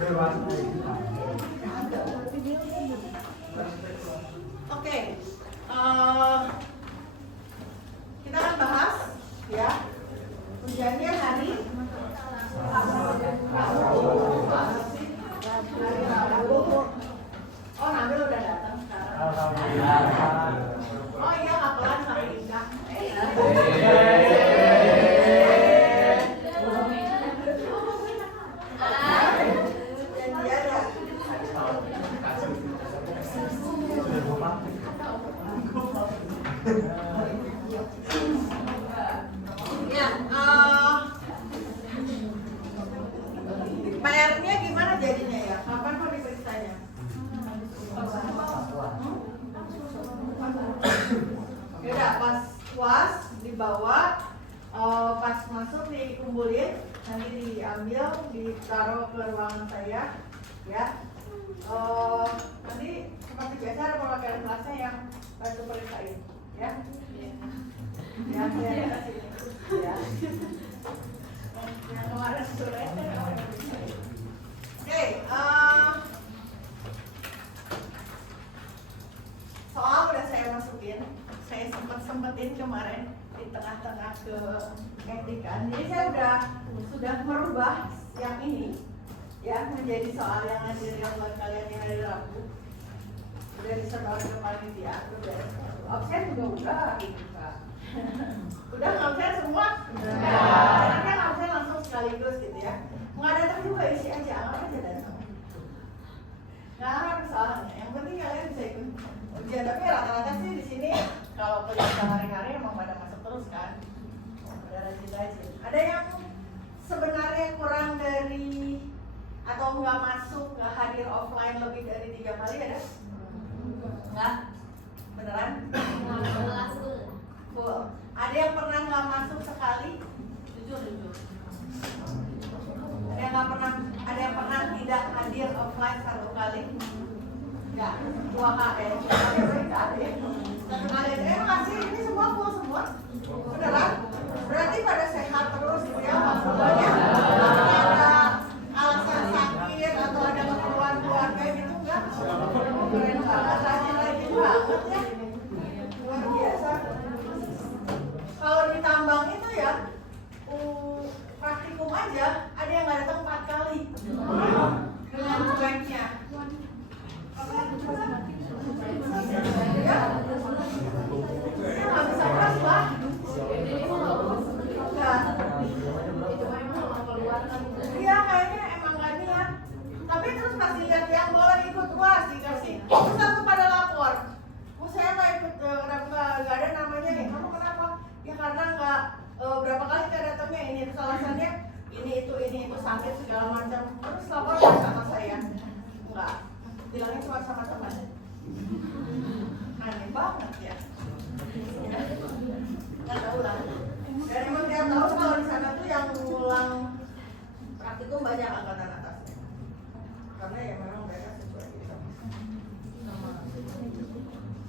Oke, kita akan bahas ya ujiannya hari Rabu. Oh, Nabil udah datang sekarang. Oh iya, kapelan sama Ika. Ya, PR-nya gimana jadinya ya? Kapan mau diperiksanya? Yaudah, pas puas dibawa, pas masuk dikumpulin, nanti diambil, ditaruh ke ruangan saya, ya. Nanti seperti biasa ada perwakilan kelasnya yang bantu periksain, ya. Ya, saya kasih ini, ya. Yang kemarin sore Oke, soal udah saya masukin, saya sempetin kemarin di tengah-tengah ke etikan. Jadi saya sudah merubah yang ini, ya, menjadi soal yang hadir yang buat kalian yang hari Rabu. Udah disetor ke panitia, udah absen juga udah, udah absen semua. Karena kan absen langsung sekaligus gitu ya. Nggak datang juga isi aja, anggap aja datang. Nggak ada soalnya. Yang penting kalian bisa ikut ujian. Tapi rata-rata sih di sini kalau kuliah sehari-hari emang pada masuk terus kan. Pada rajin-rajin. Ada yang sebenarnya kurang dari atau nggak masuk, nggak hadir offline lebih dari 3 kali ada? Nggak? Beneran? Full. Ada yang pernah nggak masuk sekali? Jujur. Ada yang pernah tidak hadir offline 1 kali? Enggak, 2 kali. Ada. 1 kali. Masih ini semua full semua? Beneran? Berarti pada sehat terus gitu ya maksudnya? Ada alasan sakit atau ada keperluan keluarga gitu enggak? Keren banget, rajin banget ya. Luar biasa. Kalau di tambang itu ya, praktikum aja ada yang nggak datang 4 kali dengan cueknya. Ya, nggak bisa pas lah. Iya kayaknya emang nggak niat. Tapi terus masih lihat yang boleh ikut UAS dikasih. Terus satu pada lapor. Saya nggak ikut, nggak ada namanya nih. Kamu kenapa? Ya karena nggak berapa kali nggak datangnya ini terus alasannya ini itu sakit segala macam. Terus lapor sama saya. Enggak. Bilangnya cuma sama teman. Aneh banget ya. Nggak tahu lah. Dan emang tiap tahun kalau di sana tuh yang ulang praktikum banyak angkatan atasnya. Karena ya memang mereka sesuai gitu.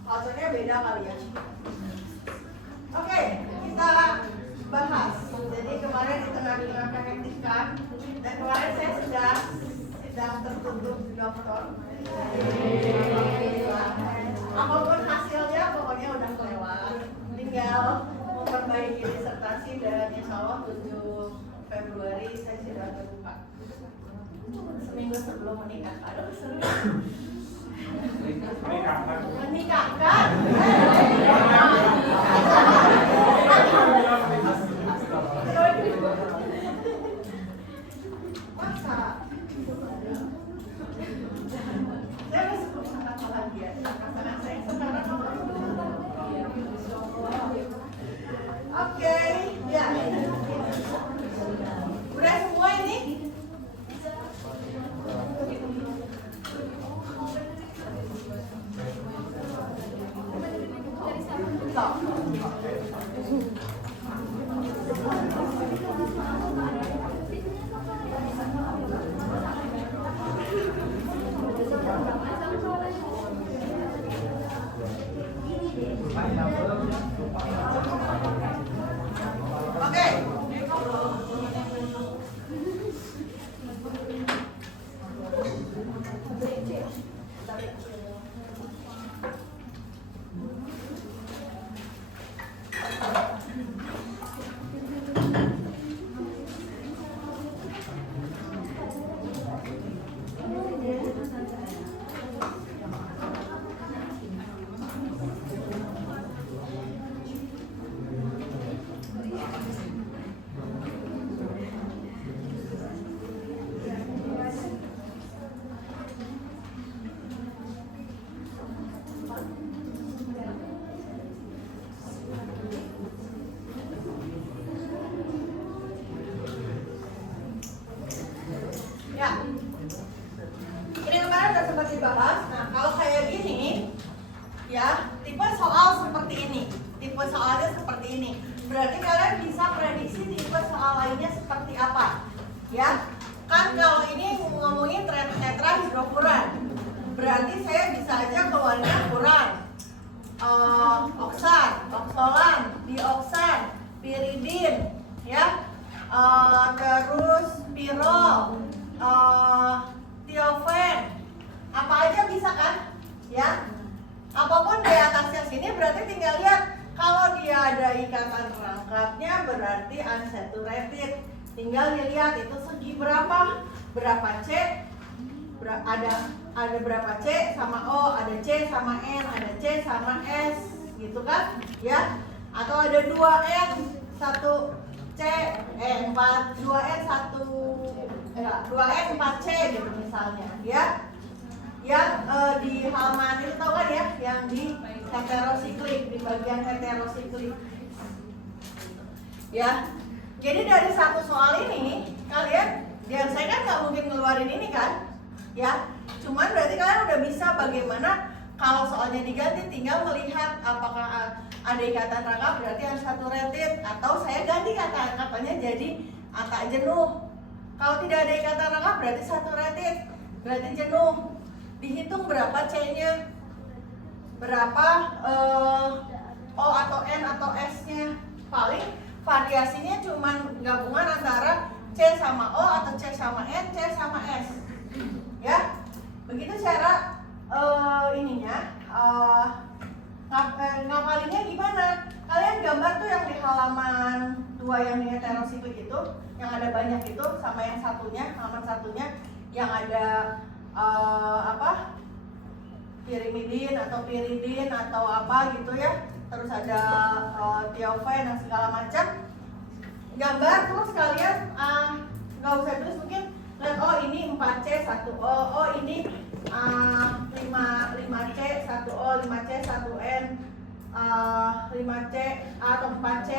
Culture-nya beda kali ya. Oke, kita bahas. Jadi kemarin di tengah-tengah kehektikan dan kemarin saya sudah sedang tertutup di dokter. Apapun hasilnya pokoknya udah kelewat. Tinggal memperbaiki disertasi dan insya Allah 7 Februari saya sudah terbuka. Seminggu sebelum menikah. Aduh seru. Menikahkan. Masa? Saya masuk apa lagi ya? Pasangan saya sekarang Oke, ya. Udah semua ini? Oke. Ya. Ini kemarin udah sempat dibahas. Nah, kalau kayak gini, ya, tipe soal seperti ini. Tipe soalnya seperti ini. Berarti kalian bisa prediksi tipe soal lainnya seperti apa. Ya. Kan kalau ini ngomongin tetrahidrofuran. Berarti saya bisa aja keluarnya furan, oksan, oksolan, dioksan, piridin, ya, terus pirol, tiofen, apa aja bisa kan, ya, apapun di atasnya sini berarti tinggal lihat kalau dia ada ikatan rangkapnya berarti unsaturated, tinggal dilihat itu segi berapa C, ada berapa C sama O, ada C sama N, ada C sama S, gitu kan, ya, atau ada 2N, 1C, 2N 4C gitu misalnya, ya. Yang di halaman itu tau kan ya, yang di heterosiklik, di bagian heterosiklik, ya. Jadi dari satu soal ini kalian, ya saya kan nggak mungkin ngeluarin ini kan, ya. Cuman berarti kalian udah bisa bagaimana kalau soalnya diganti, tinggal melihat apakah ada ikatan rangkap berarti unsaturated, atau saya ganti katanya jadi ata jenuh. Kalau tidak ada ikatan rangkap berarti saturated, berarti jenuh. Dihitung berapa C-nya, berapa O atau N atau S-nya. Paling variasinya cuman gabungan antara C sama O atau C sama N, C sama S, ya. Begitu cara ininya, ngapalinnya gimana? Kalian gambar tuh yang di halaman 2 yang di heterosiklik itu, yang ada banyak itu, sama yang satunya, halaman satunya yang ada pirimidin atau piridin atau apa gitu ya. Terus ada tiofen dan segala macam. Gambar terus kalian nggak usah tulis, mungkin lihat, oh ini 4C 1O, oh ini 5C 1O, 5C 1N, 5C atau 4C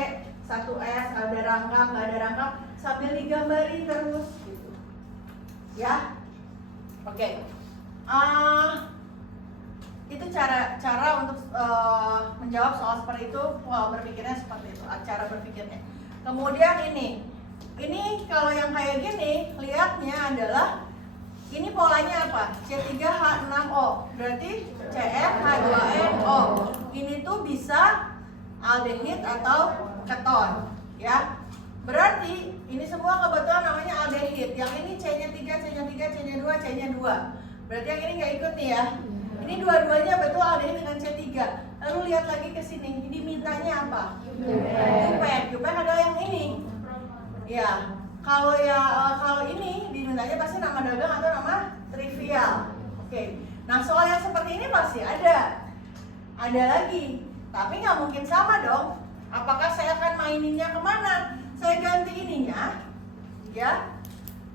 1S, ada rangkap, nggak ada rangkap, sambil digambari terus gitu, ya. Oke. Itu cara untuk menjawab soal seperti itu. Berpikirnya seperti itu, cara berpikirnya. Kemudian ini kalau yang kayak gini, lihatnya adalah ini polanya apa? C3H6O, berarti CF2NO. Ini tuh bisa aldehid atau keton, ya. Berarti ini semua kebetulan namanya aldehid. Yang ini C-nya 3, C-nya 3, C-nya 2, C-nya 2. Berarti yang ini nggak ikut nih ya. Ini dua-duanya betul aldehid dengan C3. Lalu lihat lagi ke sini. Ini mintanya apa? UPEC. UPEC adalah yang ini. Ya. Kalau ini dimintanya pasti nama dagang atau nama trivial. Oke. Nah, soal yang seperti ini pasti ada. Ada lagi. Tapi nggak mungkin sama dong. Apakah saya akan maininnya kemana? Saya ganti ininya, ya.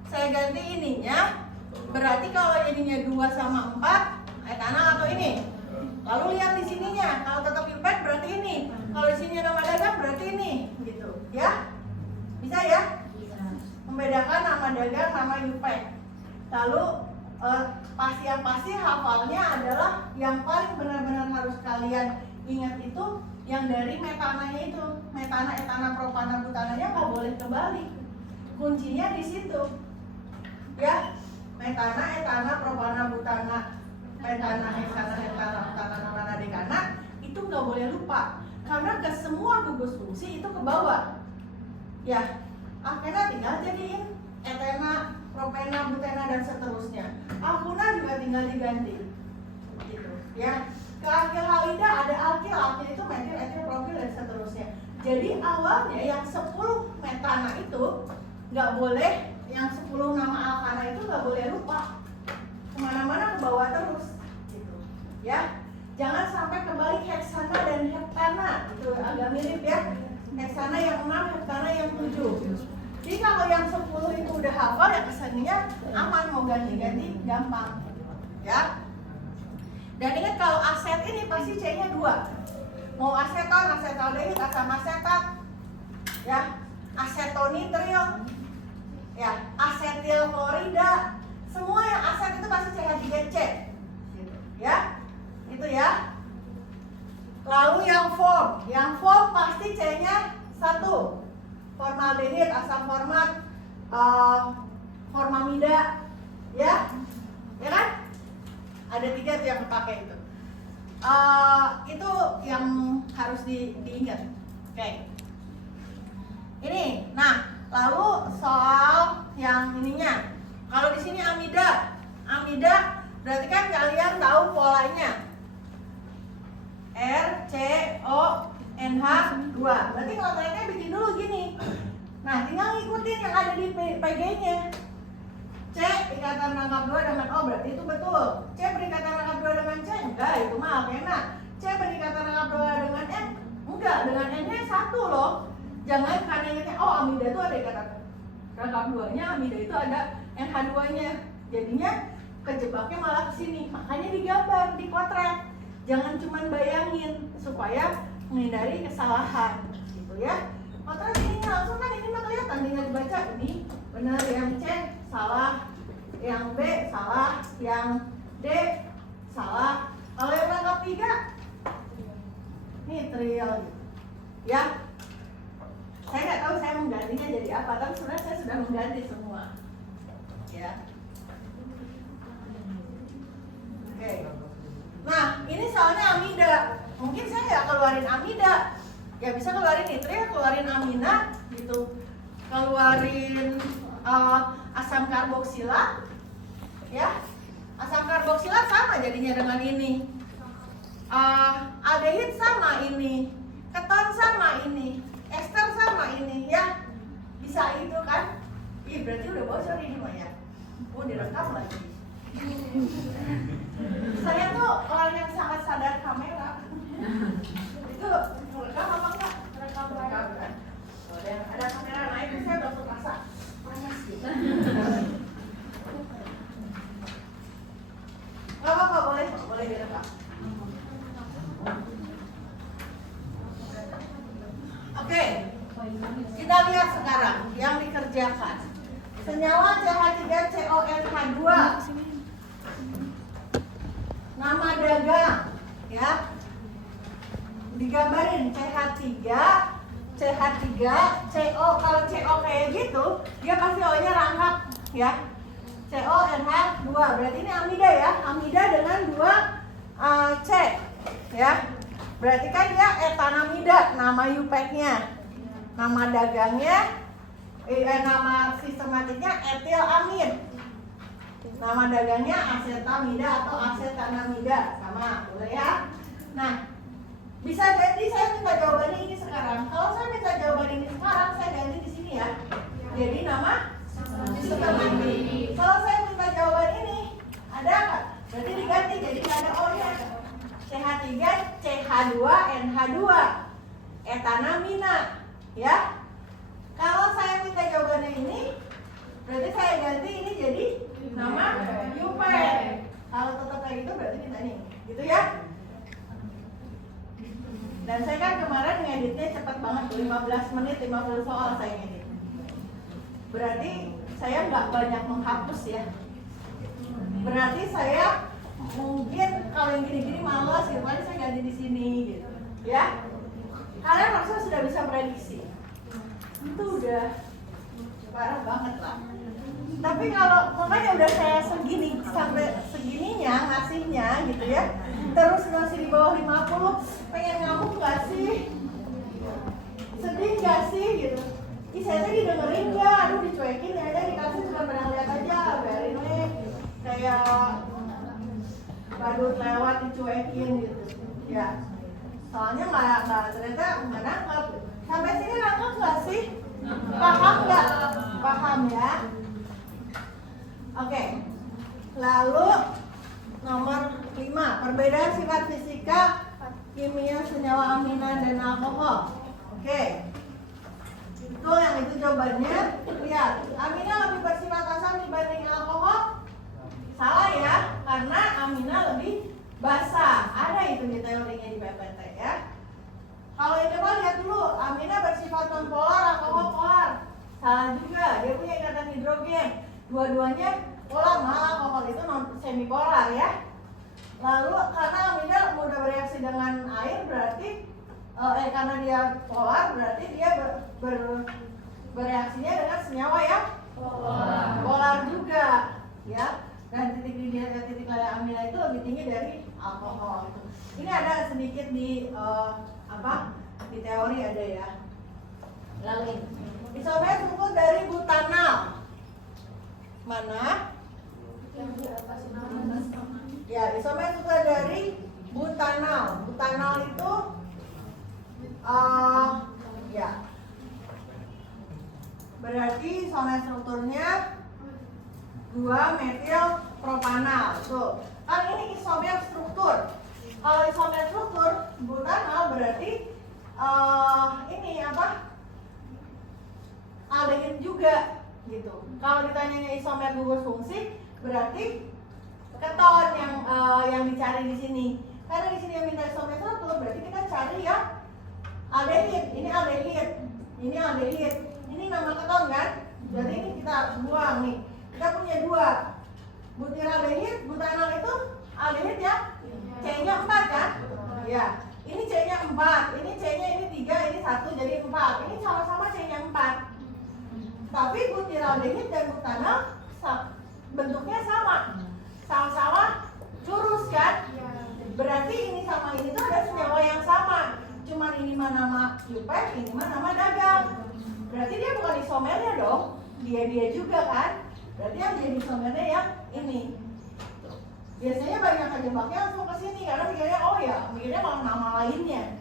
Saya ganti ininya. Berarti kalau ininya 2 sama 4, etanol atau ini. Lalu lihat di sininya. Kalau tetap UPEC berarti ini. Kalau di sini nama dagang berarti ini, gitu. Ya? Bisa ya? Membedakan nama dagang, nama UPEC. Lalu yang pasti hafalnya adalah yang paling benar-benar harus kalian ingat itu yang dari metananya itu, metana, etana, propana, butananya nggak boleh kebalik. Kuncinya di situ, ya. Metana, etana, propana, butana, metana, etana, butana, propana, dekana itu nggak boleh lupa, karena ke semua gugus fungsi itu ke bawah, ya. Akhirnya tinggal jadiin etena, propena, butena dan seterusnya. Alkuna juga tinggal diganti, gitu, ya. Ke alkil halida ada alkil itu metil, etil, profil dan seterusnya. Jadi awalnya yang 10 metana itu nggak boleh, yang 10 nama alkana itu nggak boleh lupa, kemana-mana ke bawah terus, gitu, ya. Jangan sampai kebalik heksana dan heptana, itu agak mirip ya. Heksana yang 6, heptana yang 7. Jadi kalau yang 10 itu udah hafal, ya kesannya aman, mau ganti-ganti gampang, ya. Dan ingat kalau aset ini pasti C-nya 2. Mau aseton, asetaldehid, asam asetat, ya, asetonitril, ya, asetil klorida, C. Gitu. Ya, itu ya. Lalu yang form pasti C-nya 1. Formaldehid, asam format, formamida, ya kan? Ada 3 tuh yang kepake itu. Itu yang harus diingat. Oke. Ini, nah, lalu soal yang ininya. Kalau di sini amida berarti kan kalian tahu polanya. RCONH2. Berarti kalau mereka bikin dulu gini. Nah, tinggal ngikutin yang ada di PG-nya. C ikatan rangkap 2 dengan O, berarti itu betul. C berikatan rangkap 2 dengan C, enggak, itu mah enak. C berikatan rangkap 2 dengan N, enggak, dengan N-nya 1 loh. Jangan karena ingatnya, oh amida itu ada ikatan rangkap 2-nya, amida itu ada NH2-nya. Jadinya kejebaknya malah ke sini. Makanya digambar, dipotret. Jangan cuma bayangin supaya menghindari kesalahan, gitu ya. Potret ini langsung kan ini mah kelihatan, tinggal dibaca ini benar, yang C salah, yang B salah, yang D salah. Kalau yang rangkap 3 ini trial gitu. Ya. Saya nggak tahu saya menggantinya jadi apa, tapi sebenarnya saya sudah mengganti semua. Ya. Oke. Nah, ini soalnya amida. Mungkin saya nggak keluarin amida. Ya bisa keluarin nitrit, keluarin amina gitu. Keluarin asam karboksilat. Ya. Asam karboksilat sama jadinya dengan ini. Aldehid sama ini. Keton sama ini. Ester sama ini ya. Bisa itu kan? Ih, berarti udah bocor ini mah ya. Oh, direkam lagi. Saya tuh orang yang sangat sadar kamera. Itu rekam apa enggak? Rekam kan? Ada kamera naik, saya udah terasa panas gitu. Gak apa-apa, boleh direkam. Oke, kita lihat sekarang yang dikerjakan. Senyawa CH3CONH2, nama dagang, ya, digambarin CH3CO. Kalau CO kayak gitu, dia pasti O-nya rangkap, ya. CONH2, berarti ini amida ya, amida dengan 2 C, ya. Berarti kan dia etanamida, nama UPEC-nya. Nama dagangnya, nama sistematiknya etilamin. Nama dagangnya asetamida atau asetanamida, sama, boleh ya? Nah, bisa jadi saya minta jawabannya ini sekarang. Kalau saya minta jawaban ini sekarang, saya ganti di sini ya. Jadi nama sistematik. Kalau saya minta jawaban ini, ada apa? Berarti diganti, jadi nggak ada O-nya. CH3, CH2, NH2, etanamina, ya. Kalau saya minta jawabannya ini, berarti saya ganti ini jadi nama UPEC. Kalau tetap kayak gitu berarti minta nih, gitu ya. Dan saya kan kemarin ngeditnya cepat banget, 15 menit, 50 soal saya ngedit. Berarti saya nggak banyak menghapus ya. Berarti saya mungkin kalau yang gini-gini malas gitu, paling saya ganti di sini gitu, ya. Kalian harusnya sudah bisa prediksi. Itu udah parah banget lah. Tapi kalau makanya udah saya segini sampai segininya ngasihnya gitu ya. Terus masih di bawah 50, pengen ngamuk nggak sih? Sedih nggak sih gitu? Ih, saya tadi dengerin nggak? Aduh, dicuekin ya, ada dikasih cuma pernah lihat aja, biarin nih kayak badut lewat dicuekin gitu, ya. Soalnya nggak ternyata nggak nangkep. Sampai sini nangkep nggak sih? Paham nggak? Paham ya? Oke. Lalu nomor 5, perbedaan sifat fisika kimia senyawa amina dan alkohol. Oke. Itu yang itu jawabannya. Lihat, amina lebih bersifat asam dibanding alkohol. Salah ya, karena amina lebih basah. Ada itu di teorinya di PPT ya. Kalau yang coba lihat dulu, amina bersifat nonpolar, alkohol polar. Salah juga, dia punya ikatan hidrogen. Dua-duanya tadinya polar, alkohol itu semipolar ya. Lalu karena amida mudah bereaksi dengan air berarti karena dia polar berarti dia bereaksinya dengan senyawa yang polar juga ya. Dan titik nilai amida itu lebih tinggi dari alkohol. Ini ada sedikit di di teori ada ya. Lalu ini isomer struktur dari butanal. Mana? Ya, isomer struktur dari butanal. Butanal itu ya. Berarti isomer strukturnya 2-metil propanal. Tuh. Kan ini isomer struktur. Kalau isomer struktur butanal berarti ini aldehid juga gitu. Kalau ditanyanya isomer gugus fungsi berarti keton yang dicari di sini. Karena di sini yang minta isomer struktur berarti kita cari yang aldehid. Ini aldehid. Ini aldehid. Ini nama keton kan? Jadi ini kita buang nih. Kita punya 2. Butiraldehid, butanal itu aldehid ya? C-nya 4 kan? Ya. Ini C-nya 4, ini C-nya ini 3, ini 1 jadi 4. Ini sama-sama C-nya 4. Tapi butiraldehid dan butanal bentuknya sama. Sama-sama lurus kan? Berarti ini sama ini tuh ada senyawa yang sama. Cuman ini mah nama Lupek, ini mah nama dagang. Berarti dia bukan isomernya dong. Dia juga kan? Berarti yang jadi isomernya yang ini. Biasanya banyak kejebaknya langsung ke sini karena mikirnya malah nama lainnya.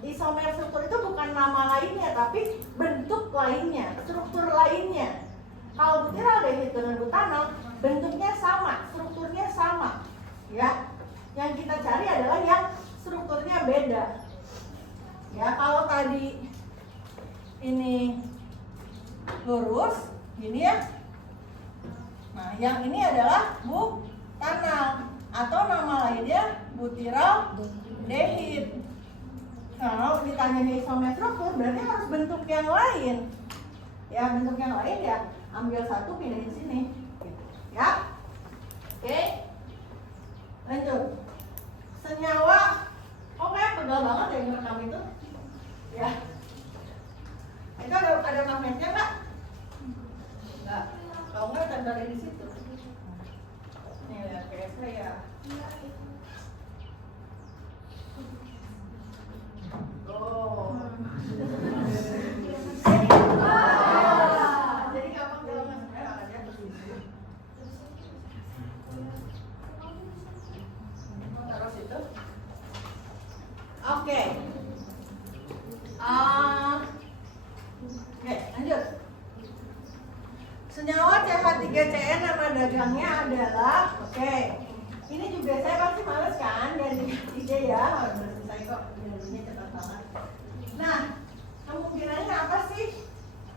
Isomer struktur itu bukan nama lainnya tapi bentuk lainnya, struktur lainnya. Kalau butiraldehid dengan butanal bentuknya sama, strukturnya sama. Ya. Yang kita cari adalah yang strukturnya beda. Ya, kalau tadi ini lurus gini ya. Nah, yang ini adalah butanal atau nama lainnya butiraldehid. Kalau ditanya isomer struktur berarti harus bentuk yang lain. Ya, bentuk yang lain ya ambil satu pindahin sini. Ya. Oke. Lanjut. Senyawa. Oke, pegal banget ya ngerekam itu. Ya. Itu ada magnetnya nggak? Enggak. Kalau enggak tempelin di situ. Nih lihat kayak saya. Oh. Jadi gampang dalam sebenarnya akan dia begitu. Taruh situ. Oke. Oke, lanjut. Senyawa CH3CN nama dagangnya adalah ini juga saya pasti males kan ganti ide ya, udah selesai kok, gantinya cepat banget. Nah, kemungkinannya apa sih?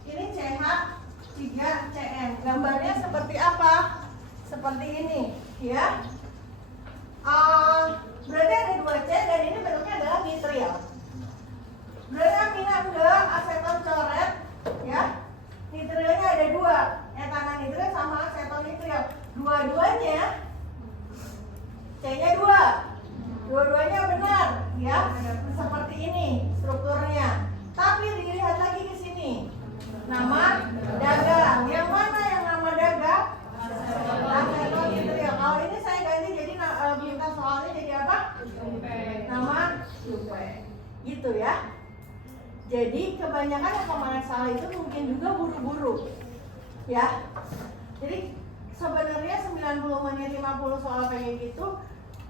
Ini CH3CN. Gambarnya seperti apa? Seperti ini, ya. Berarti ada 2 C dan ini bentuknya adalah nitril. Berarti amina enggak aseton coret, ya. Nitrilnya ada 2, etanan nitril sama aseton nitril. Dua-duanya C-nya 2. Dua-duanya benar, ya. Seperti ini strukturnya. Tapi dilihat lagi ke sini. Nama dagang. Yang mana yang nama dagang? Aseton nitril. Kalau ini saya ganti jadi minta soalnya jadi apa? Nama Lupek. Gitu ya. Jadi kebanyakan yang kemarin salah itu mungkin juga buru-buru. Ya. Jadi sebenarnya 90 menit 50 soal kayak gitu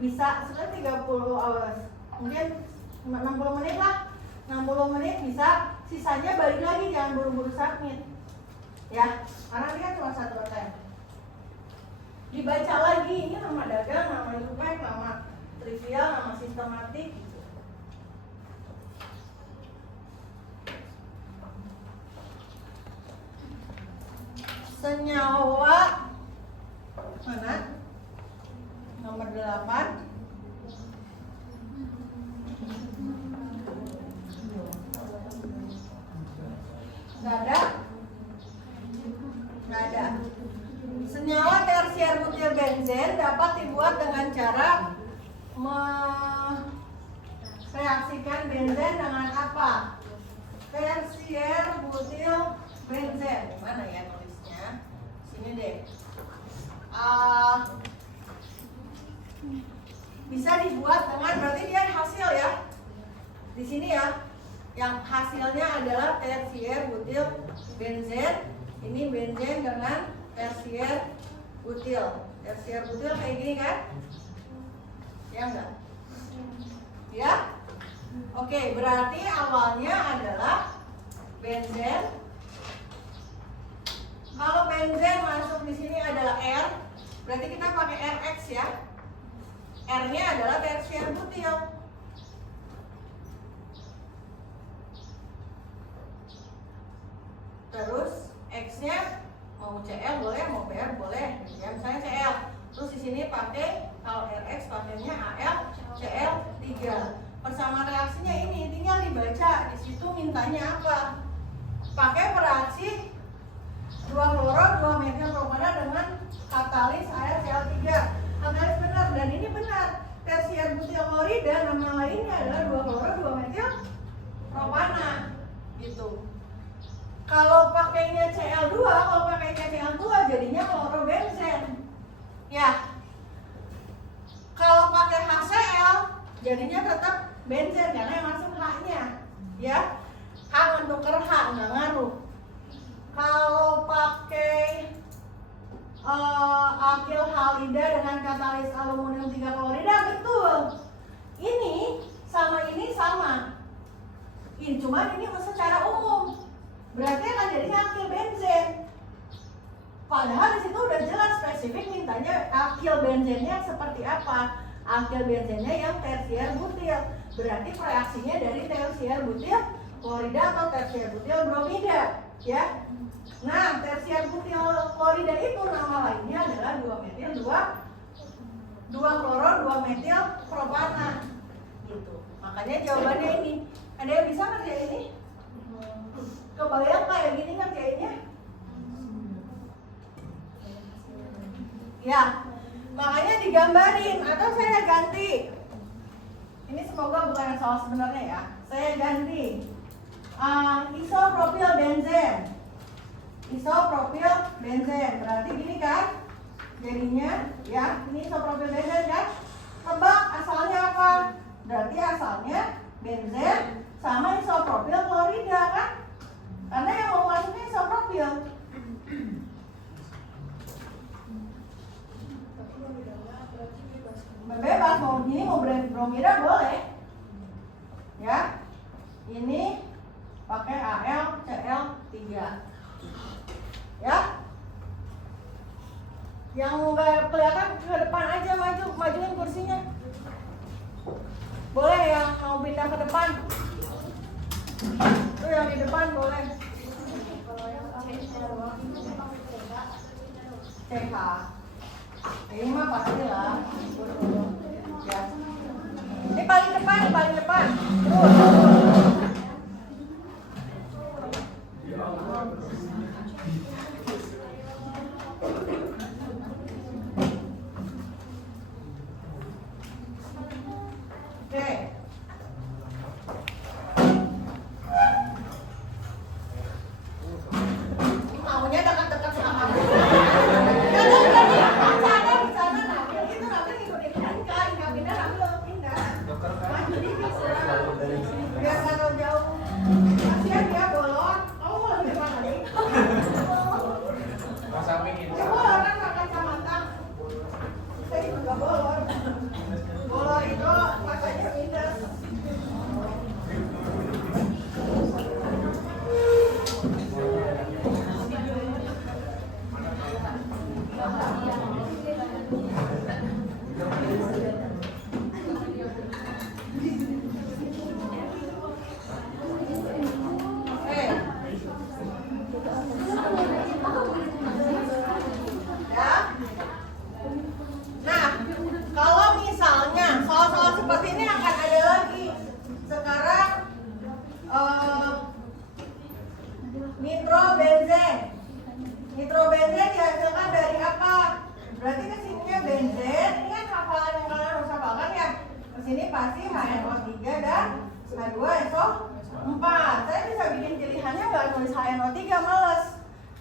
bisa sebenarnya 30 mungkin 60 menit lah. 60 menit bisa, sisanya balik lagi, jangan buru-buru submit. Ya, karena ini kan cuma 1 attempt. Dibaca lagi, ini nama dagang, nama Lupek, nama trivial, nama sistematik. Senyawa mana? Nomor 8. Nggak ada? Nggak ada. butil benzen dapat dibuat dengan cara mereaksikan benzen dengan apa? Tersier butil benzen. Mana ya nulisnya? Sini deh. Bisa dibuat dengan, berarti dia hasil ya. Di sini ya. Yang hasilnya adalah tersier butil benzen. Ini benzen dengan tersier butil. Tersier butil kayak gini kan? Ya enggak? Ya? Oke, berarti awalnya adalah benzen. Kalau benzen masuk di sini adalah R, berarti kita pakai RX ya. R-nya adalah tersier butil. Terus X-nya mau Cl boleh, mau Br boleh, ya misalnya Cl. Terus di sini pakai kalau Rx pakainya Al Cl3. Persamaan reaksinya ini tinggal dibaca di situ mintanya apa. Pakai reaksi 2 kloro 2 metil propana dengan katalis air Cl3. Katalis benar dan ini benar. Tersier butil klorida nama lainnya adalah 2 kloro 2 metil propana gitu. Kalau pakainya Cl2, kalau pakainya Cl2 jadinya klorobenzen. Ya. Kalau pakai HCl jadinya tetap benzen karena yang masuk H-nya. Ya. H menukar H nggak ngaruh. Kalau pakai alkil halida dengan katalis aluminium 3 klorida betul. Ini sama. Cuman ini secara umum. Berarti akan jadinya alkil benzen. Padahal di situ udah jelas spesifik mintanya alkil benzennya seperti apa. Alkil benzennya yang tersier butil. Berarti reaksinya dari tersier butil klorida atau tersier butil bromida, ya. Nah, tersier butil klorida itu nama lainnya adalah 2 metil 2 kloro 2 metil propana. Gitu. Makanya jawabannya ini. Ada yang bisa ngerjain ini? Kebayang kayak gini ngerjainnya? Ya, makanya digambarin atau saya ganti. Ini semoga bukan yang salah sebenarnya ya. Saya ganti isopropil benzen. Isopropil benzen berarti gini kan? Jadinya ya, ini isopropil benzen kan? Tebak asalnya apa? Berarti asalnya benzen sama isopropil klorida kan? Karena yang mau masuknya isopropil. Bebas mau ini mau bromida boleh. Ya. Ini pakai AlCl3. Ya. Yang nggak kelihatan ke depan aja majuin kursinya. Boleh ya mau pindah ke depan. Tuh yang di depan boleh. CH. Ini mah pasti lah. Ya. Ini paling depan. Terus. Biar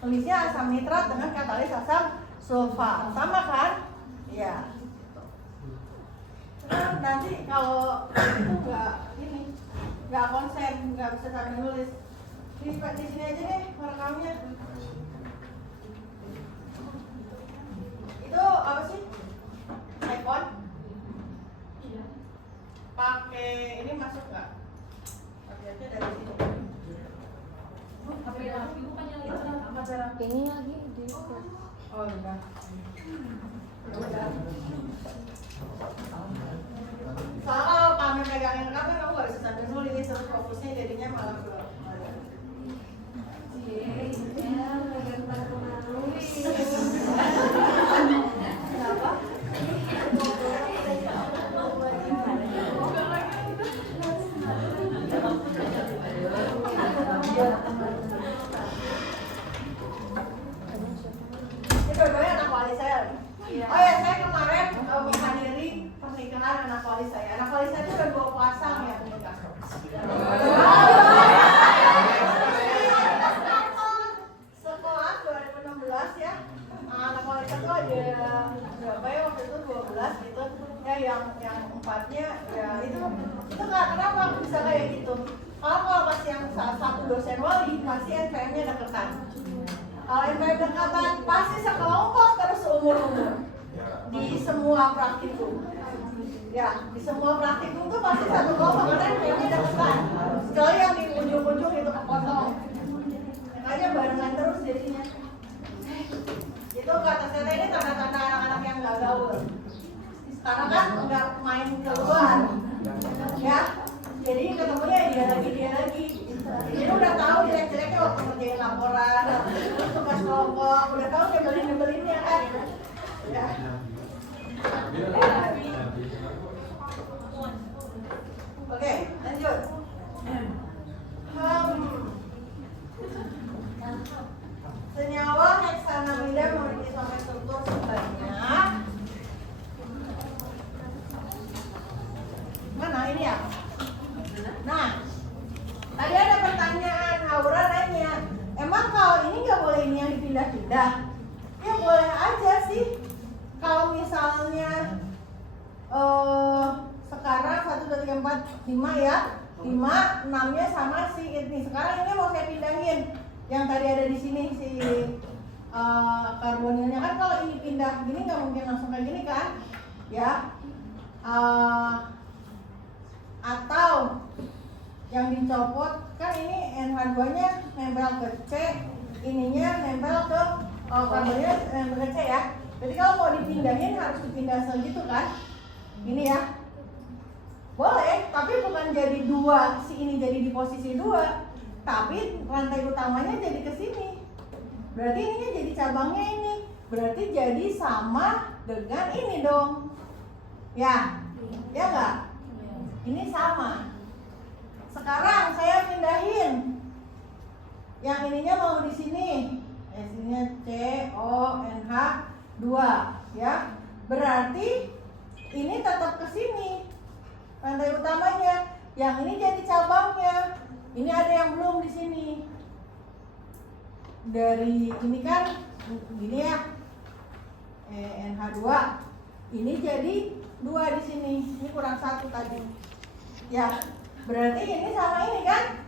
Tulisnya asam nitrat dengan katalis asam sulfat, sama kan? Iya. Nah, nanti kalau itu nggak konsen, nggak bisa sambil nulis. Di sini aja deh merekamnya. Itu apa sih? iPhone? Pakai ini masuk nggak? Pakai dari sini. HP lagi bukannya ini lagi di Oh enggak. Soalnya kalau Pamir pegangin rekam kan kamu gak bisa sambil nulis, terus fokusnya jadinya malah belum. Kenapa? Dua-duanya anak wali saya. Iya. Oh ya, saya kemarin menghadiri pernikahan anak wali saya. Anak wali saya itu udah 2 pasang ya menikah. Setelah 2016 ya, anak wali saya tuh ada berapa ya waktu itu 12 gitu. Ya yang 4-nya ya itu nggak kenapa bisa kayak gitu. Kalau pas yang satu dosen wali pasti NPM-nya deketan. Kalau NPM dekatan pasti sekelompok terus seumur-umur di semua praktikum. Ya, di semua praktikum tuh pasti satu kelompok karena NPM-nya dekatan. Kecuali yang di ujung-ujung itu kepotong. Makanya barengan terus jadinya. Itu kata saya ini tanda-tanda anak-anak yang nggak gaul. Karena kan nggak main keluar, ya. Jadi ketemunya dia lagi. Jadi udah tahu jelek-jeleknya waktu ngerjain laporan, tugas kelompok, udah tahu nyebelin-nyebelinnya kan. Ya. Oke, lanjut. Senyawa heksanamida memiliki sampai struktur sebanyak. Mana ini ya? Nah, tadi ada pertanyaan, Aura nanya, emang kalau ini nggak boleh ini yang dipindah-pindah? Ya boleh aja sih. Kalau misalnya sekarang 1, 2, 3, 4, 5 ya, 5, 6-nya sama si ini. Sekarang ini mau saya pindahin. Yang tadi ada di sini si karbonilnya kan kalau ini pindah gini nggak mungkin langsung kayak gini kan? Ya. Atau yang dicopot kan ini NH2-nya nempel ke C, ininya nempel ke karbonnya nempel ke C ya. Jadi kalau mau dipindahin harus dipindah segitu kan? Ini ya. Boleh, tapi bukan jadi 2, si ini jadi di posisi 2, tapi rantai utamanya jadi ke sini. Berarti ininya jadi cabangnya ini. Berarti jadi sama dengan ini dong. Ya. Ya enggak? Ini sama. Sekarang saya pindahin. Yang ininya mau di sini. Sininya CONH2 ya. Berarti ini tetap ke sini. Rantai utamanya. Yang ini jadi cabangnya. Ini ada yang belum di sini. Dari ini kan gini ya. NH2. Ini jadi 2 di sini. Ini kurang 1 tadi. Ya, berarti ini sama ini kan?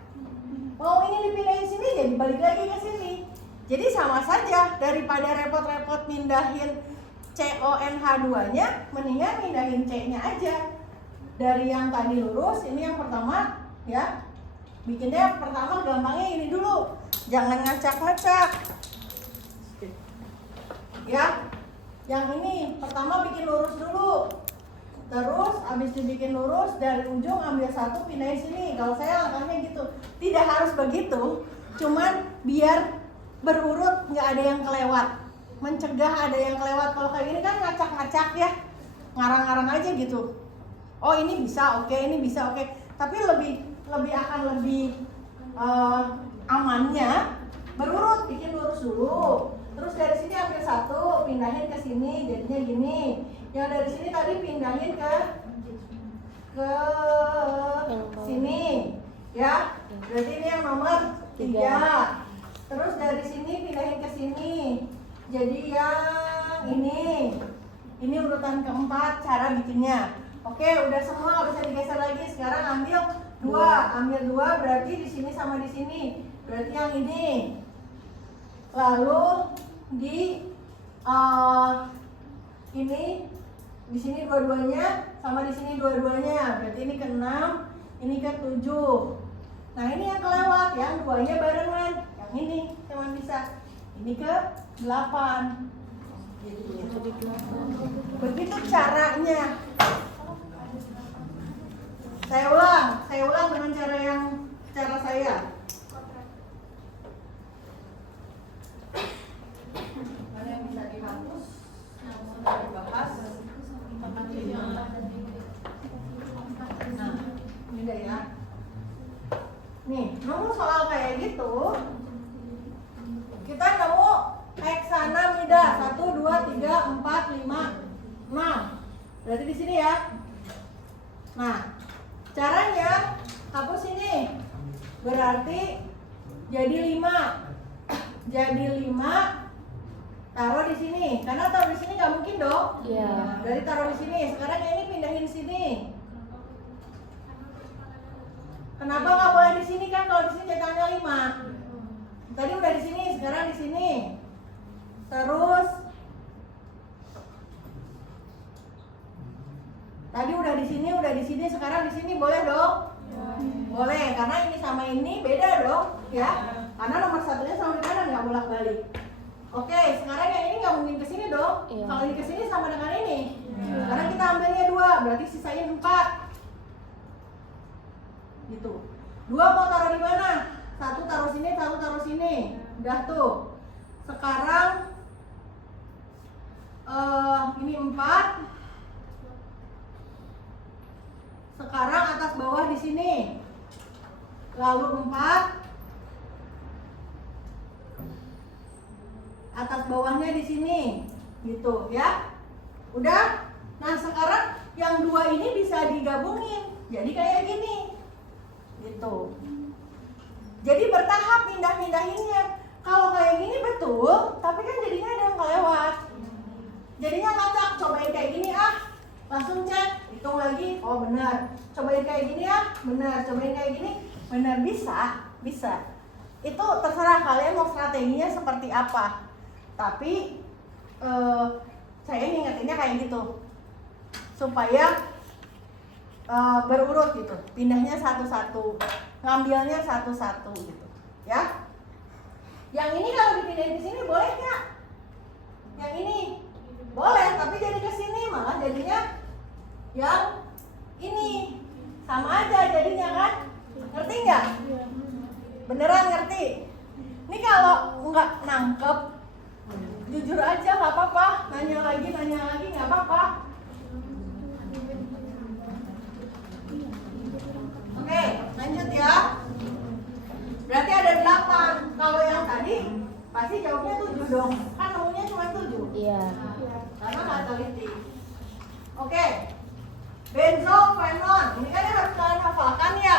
Mau ini dipindahin sini jadi balik lagi ke sini. Jadi sama saja, daripada repot-repot mindahin CONH2-nya, mendingan mindahin C-nya aja. Dari yang tadi lurus, ini yang pertama ya. Bikinnya pertama gampangnya ini dulu. Jangan ngacak-ngacak. Ya. Yang ini pertama bikin lurus dulu. Terus abis dibikin lurus dari ujung ambil 1 pindahin sini. Kalau saya langkahnya gitu. Tidak harus begitu, cuman biar berurut nggak ada yang kelewat. Mencegah ada yang kelewat. Kalau kayak gini kan ngacak-ngacak ya. Ngarang-ngarang aja gitu. Oh ini bisa, oke, ini bisa, oke. Tapi akan lebih amannya berurut, bikin lurus dulu. Terus dari sini ambil 1, pindahin ke sini, jadinya gini. Yang dari sini tadi pindahin ke sini, ya. Berarti ini yang nomor 3. Terus dari sini pindahin ke sini. Jadi yang ini urutan keempat cara bikinnya. Oke, udah semua nggak bisa digeser lagi. Sekarang ambil dua berarti di sini sama di sini. Berarti yang ini. Lalu di ini di sini dua-duanya sama di sini dua-duanya. Berarti ini ke 6, ini ke 7. Nah, ini yang kelewat, yang duanya barengan. Yang ini cuma bisa. Ini ke 8. Begitu caranya. Saya ulang dengan cara saya. Mana yang bisa dihapus? Yang sudah dibahas. Nah, ini deh ya. Nih, nemu soal kayak gitu, kita nemu heksana mida 1, 2, 3, 4, 5, 6. Berarti di sini ya. Nah, caranya hapus ini. Berarti jadi 5. Jadi 5 taruh di sini. Karena taruh di sini nggak mungkin dong. Iya. Nah, dari taruh di sini. Sekarang yang ini pindahin sini. Kenapa nggak boleh di sini kan? Kalau di sini cetakannya 5. Tadi udah di sini, sekarang di sini. Terus tadi udah di sini, sekarang di sini boleh dong? Boleh, karena ini sama ini beda dong, ya. Karena nomor satunya sama dengan kanan nggak bolak-balik. Oke, sekarang yang ini nggak mungkin ke sini dong. Iya. Kalau ini ke sini sama dengan ini. Karena kita ambilnya 2, berarti sisain 4. Gitu. 2 mau taruh di mana? 1 taruh sini, 1 taruh sini. Udah tuh. Sekarang ini 4. Sekarang atas bawah di sini. Lalu 4. Atas bawahnya di sini. Gitu ya. Udah? Nah, sekarang yang 2 ini bisa digabungin. Jadi kayak gini. Gitu. Jadi bertahap pindah-pindahinnya. Kalau kayak gini betul, tapi kan jadinya ada yang kelewat. Jadinya ngacak, cobain kayak gini langsung cek, hitung lagi, oh benar. Cobain kayak gini benar. Cobain kayak gini, benar. Bisa. Itu terserah kalian mau strateginya seperti apa. Tapi saya ngingetinnya kayak gitu. Supaya berurut gitu, pindahnya satu-satu, ngambilnya satu-satu gitu, ya. Yang ini kalau dipindahin ke sini boleh nggak? Yang ini boleh, tapi jadi ke sini malah jadinya yang ini sama aja jadinya kan? Ngerti nggak? Beneran ngerti? Ini kalau nggak nangkep, jujur aja nggak apa-apa, nanya lagi nggak apa-apa. Oke, lanjut ya. Berarti ada 8. Kalau yang tadi pasti jawabnya 7 dong. Kan nemunya cuma 7. Iya. Karena nggak teliti. Oke. Benzofenon. Ini kan yang harus kalian hafalkan ya.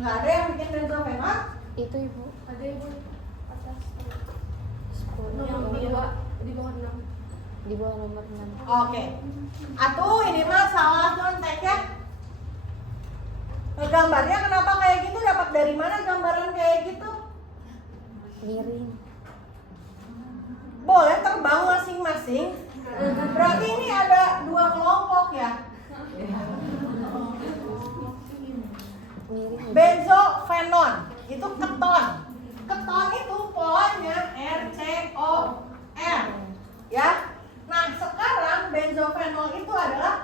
Nggak ada yang bikin benzofenon? Itu Ibu. Ada Ibu atas 10. yang di bawah 6. Di bawah nomor 6. Oke. Atuh ini mah salah contek ya. Gambarnya kenapa kayak gitu? Dapat dari mana gambaran kayak gitu? Miring. Boleh terbang masing-masing. Berarti ini ada 2 kelompok ya. Miring. Benzofenon itu keton. Keton itu polanya RCON. Ya. Nah, sekarang benzofenol itu adalah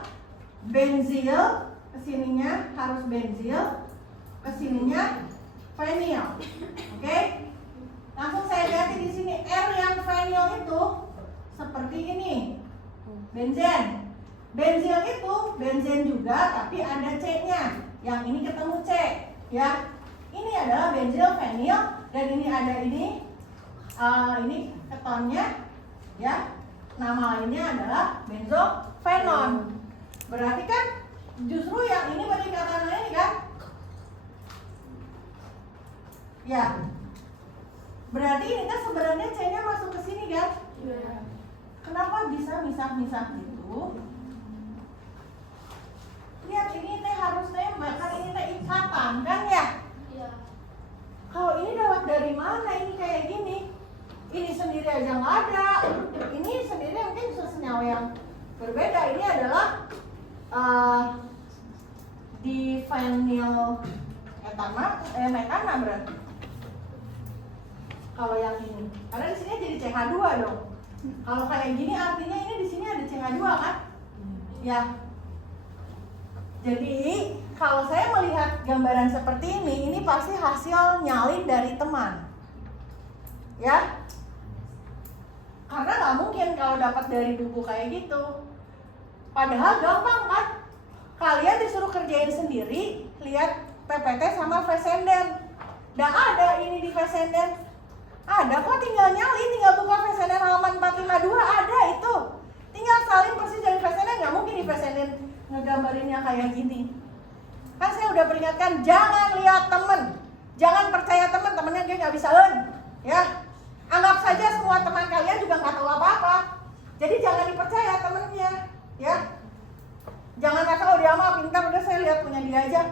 benzil, kesininya harus benzil, kesininya fenil. Oke? Langsung saya lihat di sini R yang fenil itu seperti ini. Benzen. Benzil itu benzen juga tapi ada C-nya. Yang ini ketemu C, ya. Ini adalah benzil fenil dan ini ada ini ketonnya, ya. Nama lainnya adalah benzofenon. Berarti kan justru yang ini pendekatannya ini kan Ya. Berarti ini kan sebenarnya C-nya masuk ke sini kan? Iya. Kenapa bisa misah-misah gitu? Lihat ini teh harus nembak, kan ini teh ikatan kan ya? Iya. Kalau ini dapat dari mana? Ini kayak gini. Ini sendiri aja nggak ada. Ini sendiri mungkin senyawa yang berbeda. Ini adalah di vinyl metana berarti. Kalau yang ini, karena di sini jadi CH2 dong. Kalau kayak gini artinya ini di sini ada CH2 kan? Ya. Jadi kalau saya melihat gambaran seperti ini pasti hasil nyalin dari teman. Ya. Karena nggak mungkin kalau dapat dari buku kayak gitu. Padahal gampang kan? Kalian disuruh kerjain sendiri, lihat PPT sama Fessenden. Dan ada ini di Fessenden. Ada kok, tinggal nyalin, tinggal buka Fessenden halaman 452, ada itu. Tinggal salin persis dari Fessenden, nggak mungkin di Fessenden ngegambarinnya kayak gini. Kan saya udah peringatkan, jangan lihat temen, jangan percaya temen, temennya dia nggak bisa ya. Anggap saja semua teman kalian juga nggak tahu apa-apa. Jadi jangan dipercaya temennya, ya. Jangan kata oh dia mah pintar, udah saya lihat punya dia aja.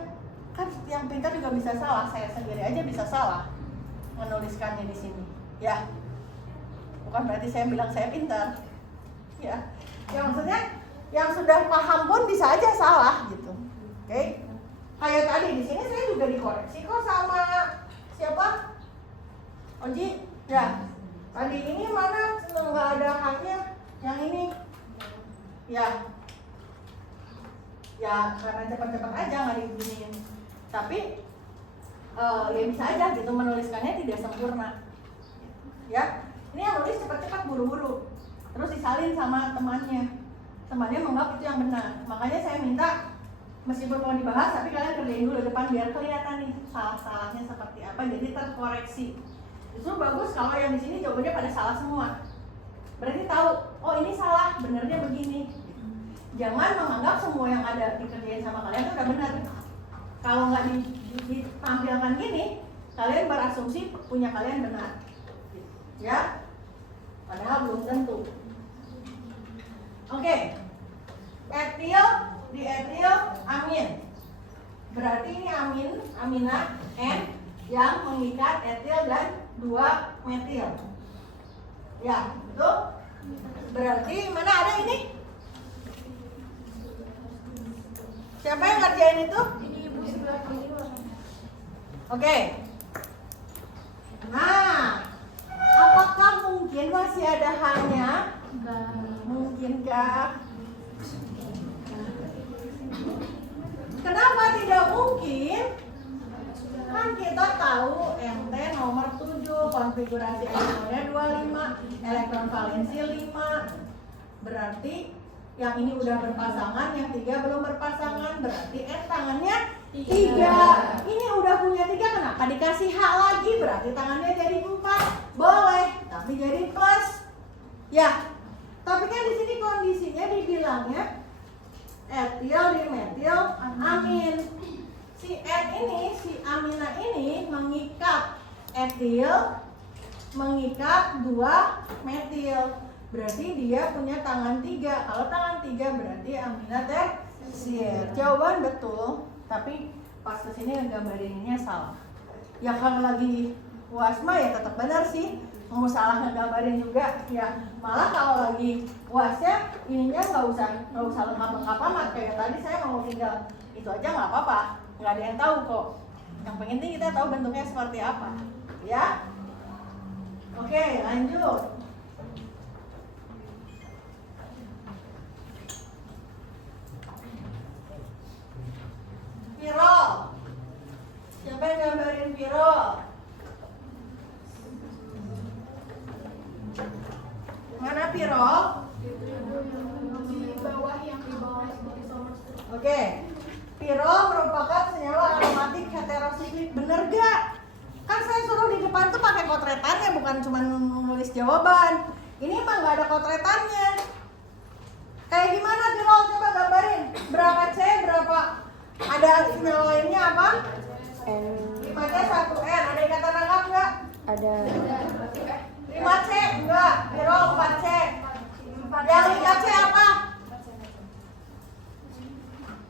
Kan yang pintar juga bisa salah, saya sendiri aja bisa salah menuliskannya di sini, ya. Bukan berarti saya bilang saya pintar, ya. Ya maksudnya yang sudah paham pun bisa aja salah gitu, oke? Kayak tadi di sini saya juga dikoreksi kok sama siapa? Oji, ya. Tadi ini mana nggak ada haknya, yang ini, ya. Ya karena cepat-cepat aja nggak diginiin, tapi ya bisa aja gitu menuliskannya tidak sempurna, ya. Ini yang nulis cepat-cepat buru-buru, terus disalin sama temannya menganggap itu yang benar. Makanya saya minta meskipun mau dibahas, tapi kalian kerjain dulu depan biar kelihatan nih salah-salahnya seperti apa, jadi terkoreksi. Justru bagus kalau yang di sini jawabannya pada salah semua, berarti tahu oh ini salah, benernya begini. Jangan menganggap semua yang ada dikerjain sama kalian itu udah benar. Kalau nggak ditampilkan gini, kalian berasumsi punya kalian benar, ya. Padahal belum tentu. Oke. Etil di etil amin. Berarti ini amin, amina, N yang mengikat etil dan 2 metil. Ya, betul? Berarti mana ada ini? Siapa yang ngerjain itu? Ini ibu sebelah kiri. Oke. Nah, apakah mungkin masih ada hanya? Mungkinkah? Kenapa tidak mungkin? Kan kita tahu MT nomor 7, konfigurasi elektronnya 25, elektron valensi 5. Berarti yang ini udah berpasangan, yang 3 belum berpasangan, berarti N tangannya 3. Ini udah punya 3, kenapa dikasih H lagi? Berarti tangannya jadi 4. Boleh, tapi jadi plus. Ya. Tapi kan di sini kondisinya dibilangnya etil di metil amin. Si N ini, si amina ini mengikat etil, mengikat 2 metil. Berarti dia punya tangan 3. Kalau tangan 3 berarti amina tersier. Jawaban betul, tapi pas kesini ngegambarinnya salah. Ya kalau lagi wasma ya tetap benar sih. Mau salah ngegambarin juga, ya malah kalau lagi uasnya ininya nggak usah lengkap amat. Kayak tadi saya mau tinggal itu aja nggak apa-apa, nggak ada yang tahu kok. Yang penting kita tahu bentuknya seperti apa, ya. Oke, lanjut. Pirol. Siapa yang gambarin pirol? Mana pirol? Di bawah yang di bawah seperti somers. Oke. Pirol merupakan senyawa aromatik heterosiklik. Bener gak? Kan saya suruh di depan tuh pakai kotretannya, bukan cuma nulis jawaban. Ini mah nggak ada kotretannya. Kayak gimana pirol? Coba gambarin. Berapa C? Berapa? Ada senyawa lainnya apa? 5 5C 1N. Ada ikatan rangkap nggak? Ada. 5C enggak. Piro 4C. Yang 5C apa?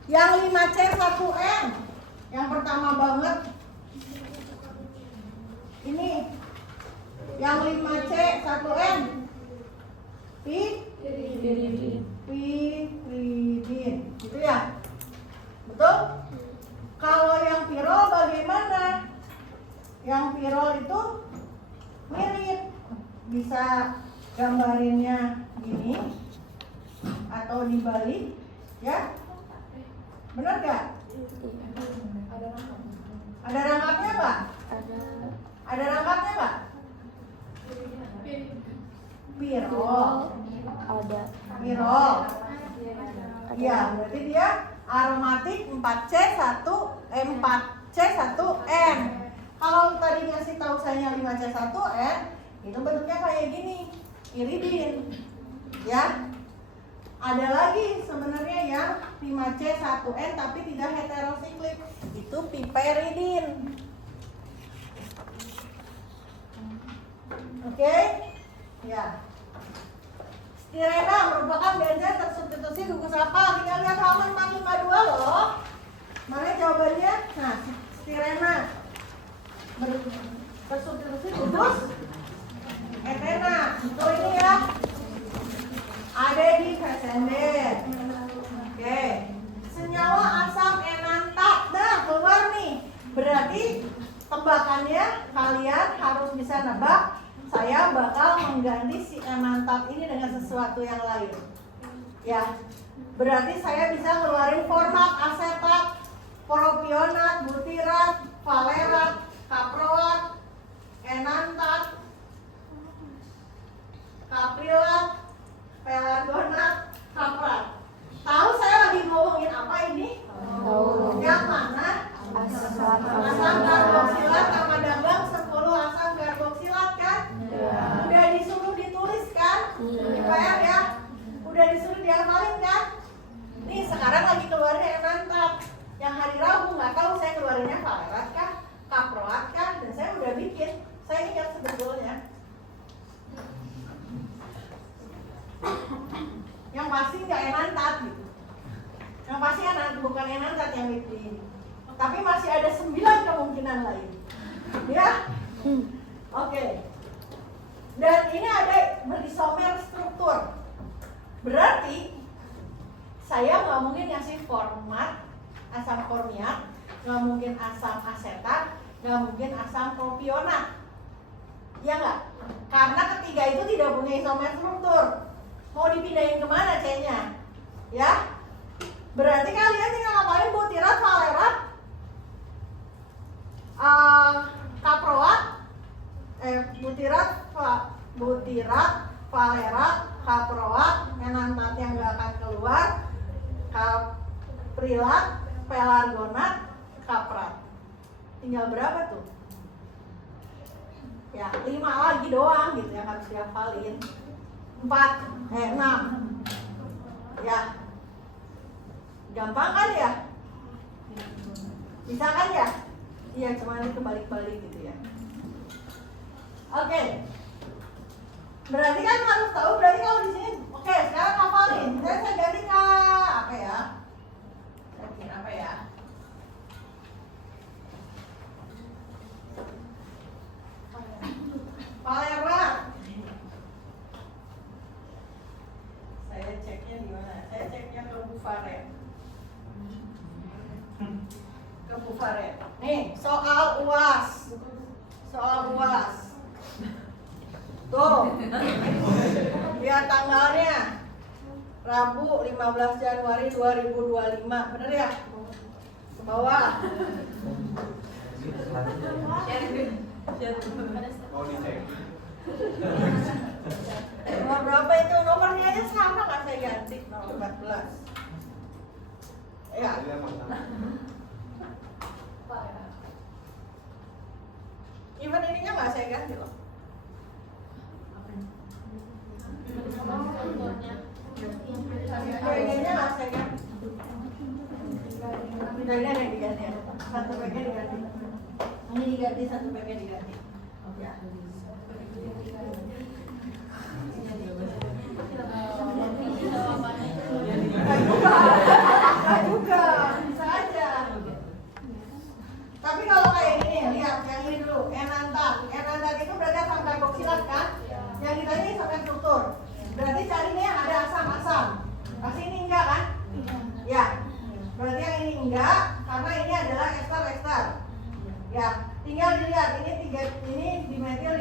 Yang 5C 1N. Yang pertama banget. Ini. Yang 5C 1N. Piridin. Gitu ya? Betul? Kalau yang pirol bagaimana? Yang pirol itu mirip. Bisa gambarinnya gini atau dibalik, ya? Benar gak? Ada rangkapnya nggak? Ada. Ada rangkapnya nggak? Pirol. Ada. Pirol. Iya, berarti dia aromatik 4C 1N. Kalau tadi ngasih tahu saya 5C 1N, itu bentuknya kayak gini, iridin. Ya. Ada lagi sebenarnya yang 5C 1N tapi tidak heterosiklik, itu piperidin. Oke? Ya. Stirena merupakan benzen tersubstitusi gugus apa? Tinggal lihat halaman 452 loh. Mana jawabannya? Nah, stirena tersubstitusi gugus etena. Itu ini ya. Ada di Fessenden. Oke. Senyawa asam enantat. Nah, keluar nih. Berarti tebakannya kalian harus bisa nebak. Saya bakal mengganti si enantat ini dengan sesuatu yang lain. Ya. Berarti saya bisa ngeluarin format, asetat, propionat, butirat, valerat, kaproat, enantat, kaprilat, pelargonat, kaprat. Tahu saya lagi ngomongin apa ini? Tahu. Yang mana? Asam karboksilat sama dagang 10 asam karboksilat kan? Ya. Udah disuruh ditulis kan? Iya. PR ya? Udah disuruh dihafalin kan? Nih sekarang lagi keluarnya enantat. Yang hari Rabu nggak tahu saya keluarinnya valerat kah? Kaproat kan? Dan saya udah bikin. Saya ingat sebetulnya. Yang pasti nggak enantat gitu. Yang pasti bukan enantat yang itu ini. Tapi masih ada 9 kemungkinan lain. Ya? Oke. Dan ini ada berisomer struktur. Berarti saya nggak mungkin ngasih format asam formiat, nggak mungkin asam asetat, nggak mungkin asam propionat. Ya nggak? Karena ketiga itu tidak punya isomer struktur. Mau dipindahin kemana C-nya? Ya? Berarti kalian tinggal ngapalin butirat, valerat, kaproat, butirat, valerat, kaproat, enantat yang nggak akan keluar, kaprilat, pelargonat, kaprat. Tinggal berapa tuh? Ya, 5 lagi doang gitu yang harus dihafalin. 6. Ya. Gampang kan ya? Bisa kan ya? Iya, cuma ini kebalik-balik gitu ya. Oke. Berarti kan harus tahu, berarti kalau di sini oke, sekarang hafalin. Saya ganti ke apa ya? Saya bikin apa ya? Valerat. Saya ceknya di mana? Saya ceknya ke Bufaren. Ke Bufaren. Nih, soal UAS. Soal UAS. Tuh. Lihat tanggalnya. Rabu 15 Januari 2025. Bener ya? Ke bawah. Mau dicek. Nomor berapa itu? Nomornya aja sama kan saya ganti. Nomor 14. Ya. Even ininya nggak saya ganti loh. Bagiannya nggak saya ganti. Bagiannya yang diganti. Satu bagian diganti. Ini diganti, 1 PP diganti. Ya. Enggak juga, bisa aja. Tapi kalau kayak gini, lihat yang ini dulu, enantan. Enantan itu berarti asam karboksilat kan? Yang ditanya isomer struktur. Berarti cari nih yang ada asam-asam. Pasti ini enggak kan? Ya. Berarti yang ini enggak, karena ini adalah ester. Ya, tinggal dilihat ini dimetil.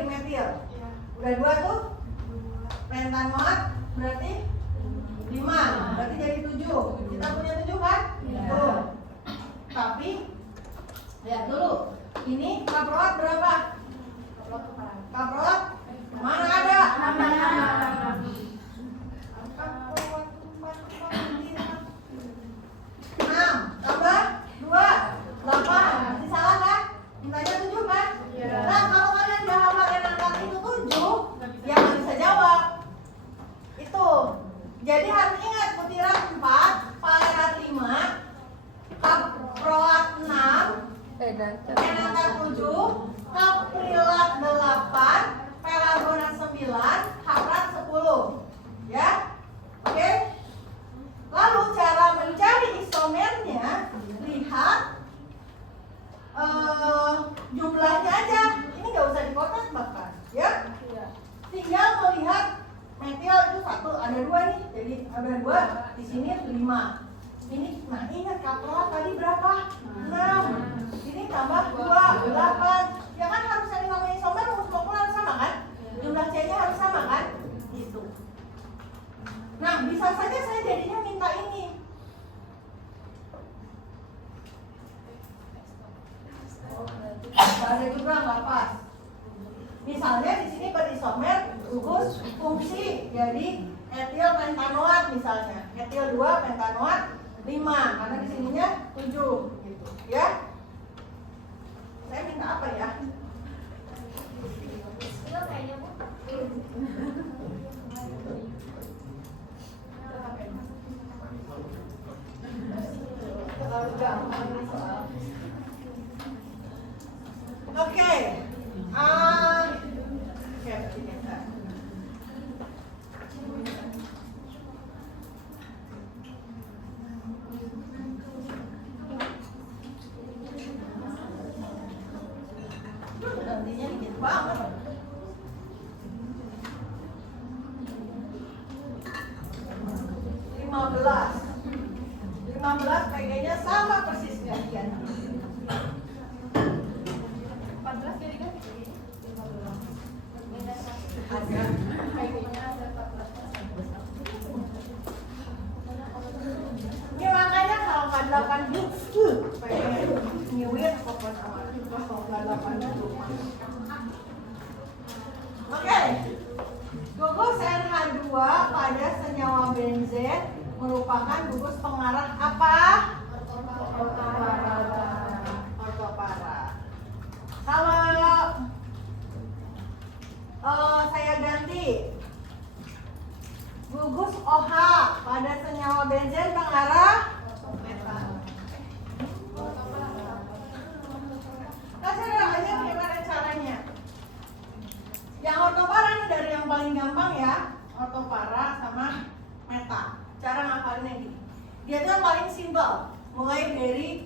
Udah 2 tuh. Pentanoat berarti 5, berarti jadi 7. Kita punya 7 kan? Tuh. Tapi lihat dulu, ini kaproat berapa? Kaproat mana ada? 6 tambah 2, 8. Masih salah kan? Mintanya 7 kan? Nah, kalau kalian udah hafal enantan itu 7, ya nggak bisa jawab. Itu. Jadi harus ingat butiran 4, palerat 5, kaproat 6, enantan 7, kaprilat 8, pelargonat 9, haprat 10. Ya? Oke? Lalu cara mencari isomernya, lihat jumlahnya aja. Ini nggak usah dikotak bahkan, ya? Tinggal melihat metil itu 1, ada 2 nih. Jadi ada 2, di sini 5. Ini, nah ingat kaproat tadi berapa? 6. Ini tambah 2, 8. Ya kan harus ada namanya isomer, rumus molekul harus sama kan? Jumlah C-nya harus sama kan? Itu. Nah, bisa saja saya jadinya minta ini. Ada juga nggak pas. Misalnya di sini berisomer gugus fungsi jadi etil pentanoat misalnya. Etil 2 pentanoat 5 karena di sininya 7 gitu, ya. Saya minta apa ya? Terlalu gampang ini soal. Oke. Gantinya dikit banget. 15 PG-nya sama persis gantian. 14 jadi kan? Ada. Ini makanya kalau nggak 8 gitu, pengen nyiwit pokoknya sama. Kalau nggak 8 itu. Oke. Gugus NH2 pada senyawa benzen merupakan gugus pengarah apa? Ortopara. Kalau saya ganti gugus OH pada senyawa benzen pengarah metan. Nah, saya aja gimana caranya? Yang ortopara ini dari yang paling gampang ya, ortopara sama meta. Cara ngapalinnya gini. Dia tuh yang paling simpel, mulai dari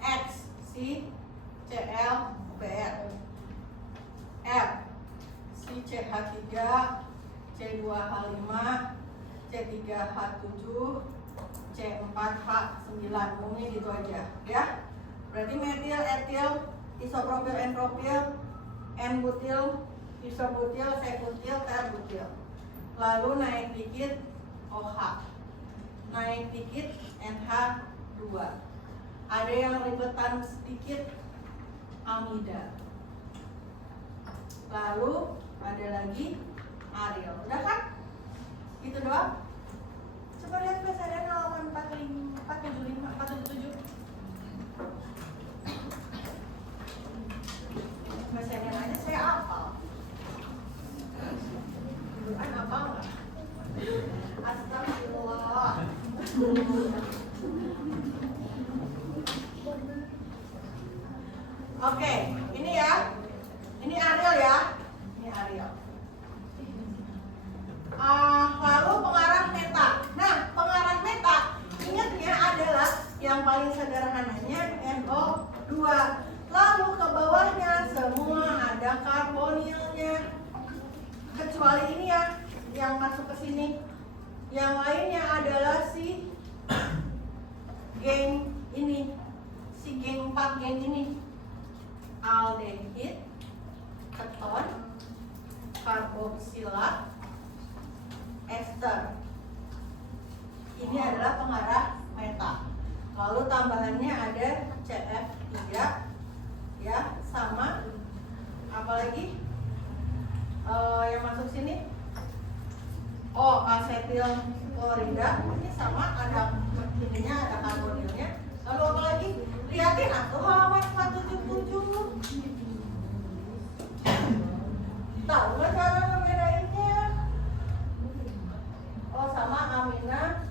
X, C, Cl, Br, F, CCH3, C2H5, C3H7, C4H9, umumnya gitu aja, ya. Berarti metil, etil, isopropil, N-propil, N-butil, isobutil, C-butil, T-butil. Lalu naik dikit OH, naik dikit NH2. Ada yang ribetan sedikit amida. Lalu ada lagi aril. Udah kan? Gitu doang. Coba lihat PSDN halaman 477. PSDN aja saya hafal. Duluan apa enggak? Astagfirullah. Oke, ini ya. kecuali ini ya yang masuk ke sini. Yang lainnya adalah si geng ini, si geng 4 geng ini, aldehid, keton, karboksilat, ester. Ini adalah pengarah meta. Lalu tambahannya ada CF3 ya, sama apalagi yang masuk sini. Oh, asetil klorida ini sama, ada ininya, ada karbonilnya. Lalu apa lagi? Lihatin atuh halaman 477. Tahu nggak cara ngebedainnya? Oh, sama amina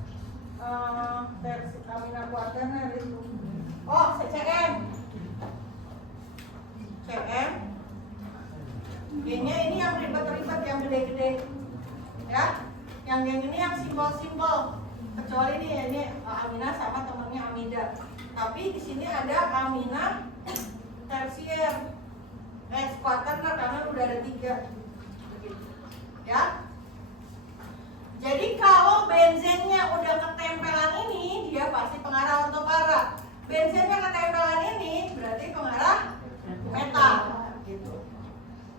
versi amina kuaterner itu. Oh, CCN. CM. Gengnya ini yang ribet-ribet, yang gede-gede. Ya. Yang geng ini yang simpel-simpel. Kecuali ini amina sama temennya amida. Tapi di sini ada amina tersier. Kuaterner karena udah ada 3. Begitu. Ya. Jadi kalau benzennya udah ketempelan ini, dia pasti pengarah ortopara. Benzennya ketempelan ini berarti pengarah meta. Gitu.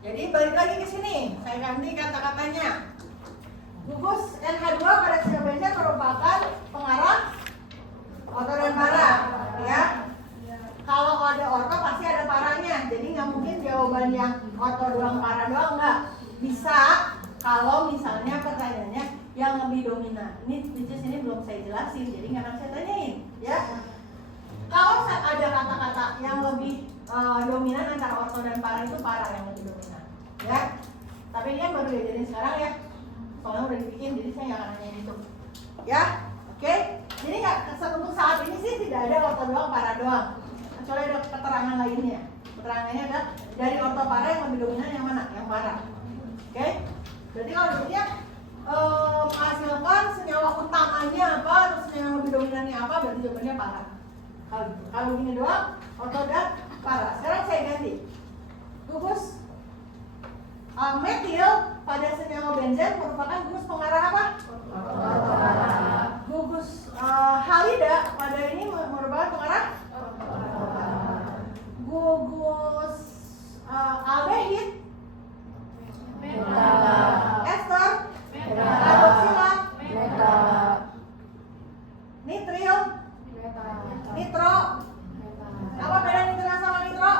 Jadi balik lagi ke sini, saya ganti kata-katanya. Gugus NH2 pada sel benzen merupakan pengarah orto dan para, ya. Kalau ada orto pasti ada paranya, jadi nggak mungkin jawaban yang orto doang para doang, nggak bisa. Kalau misalnya pertanyaannya yang lebih dominan, ini ini belum saya jelasin, jadi nggak akan saya tanyain, ya. Kalau ada kata-kata yang lebih dominan antara orto dan para, itu para yang lebih dominan, ya. Tapi ini baru diajarin sekarang ya. Soalnya udah dibikin, jadi saya nggak akan nanya itu, ya, oke? Jadi nggak, untuk saat ini sih tidak ada orto doang, para doang, kecuali ada keterangan lainnya. Keterangannya ada dari orto para yang lebih dominan yang mana? Yang para, oke? Berarti kalau dia menghasilkan senyawa utamanya apa, terus senyawa lebih dominannya apa, berarti jawabannya para. Kalau gitu, kalau gini doang, orto dan para. Sekarang saya ganti, gugus metil pada senyawa benzen merupakan gugus pengarah apa? Gugus halida pada ini merupakan pengarah? Gugus aldehid, ester, karboksilat, nitril, nitro. Apa beda nitro sama nitro?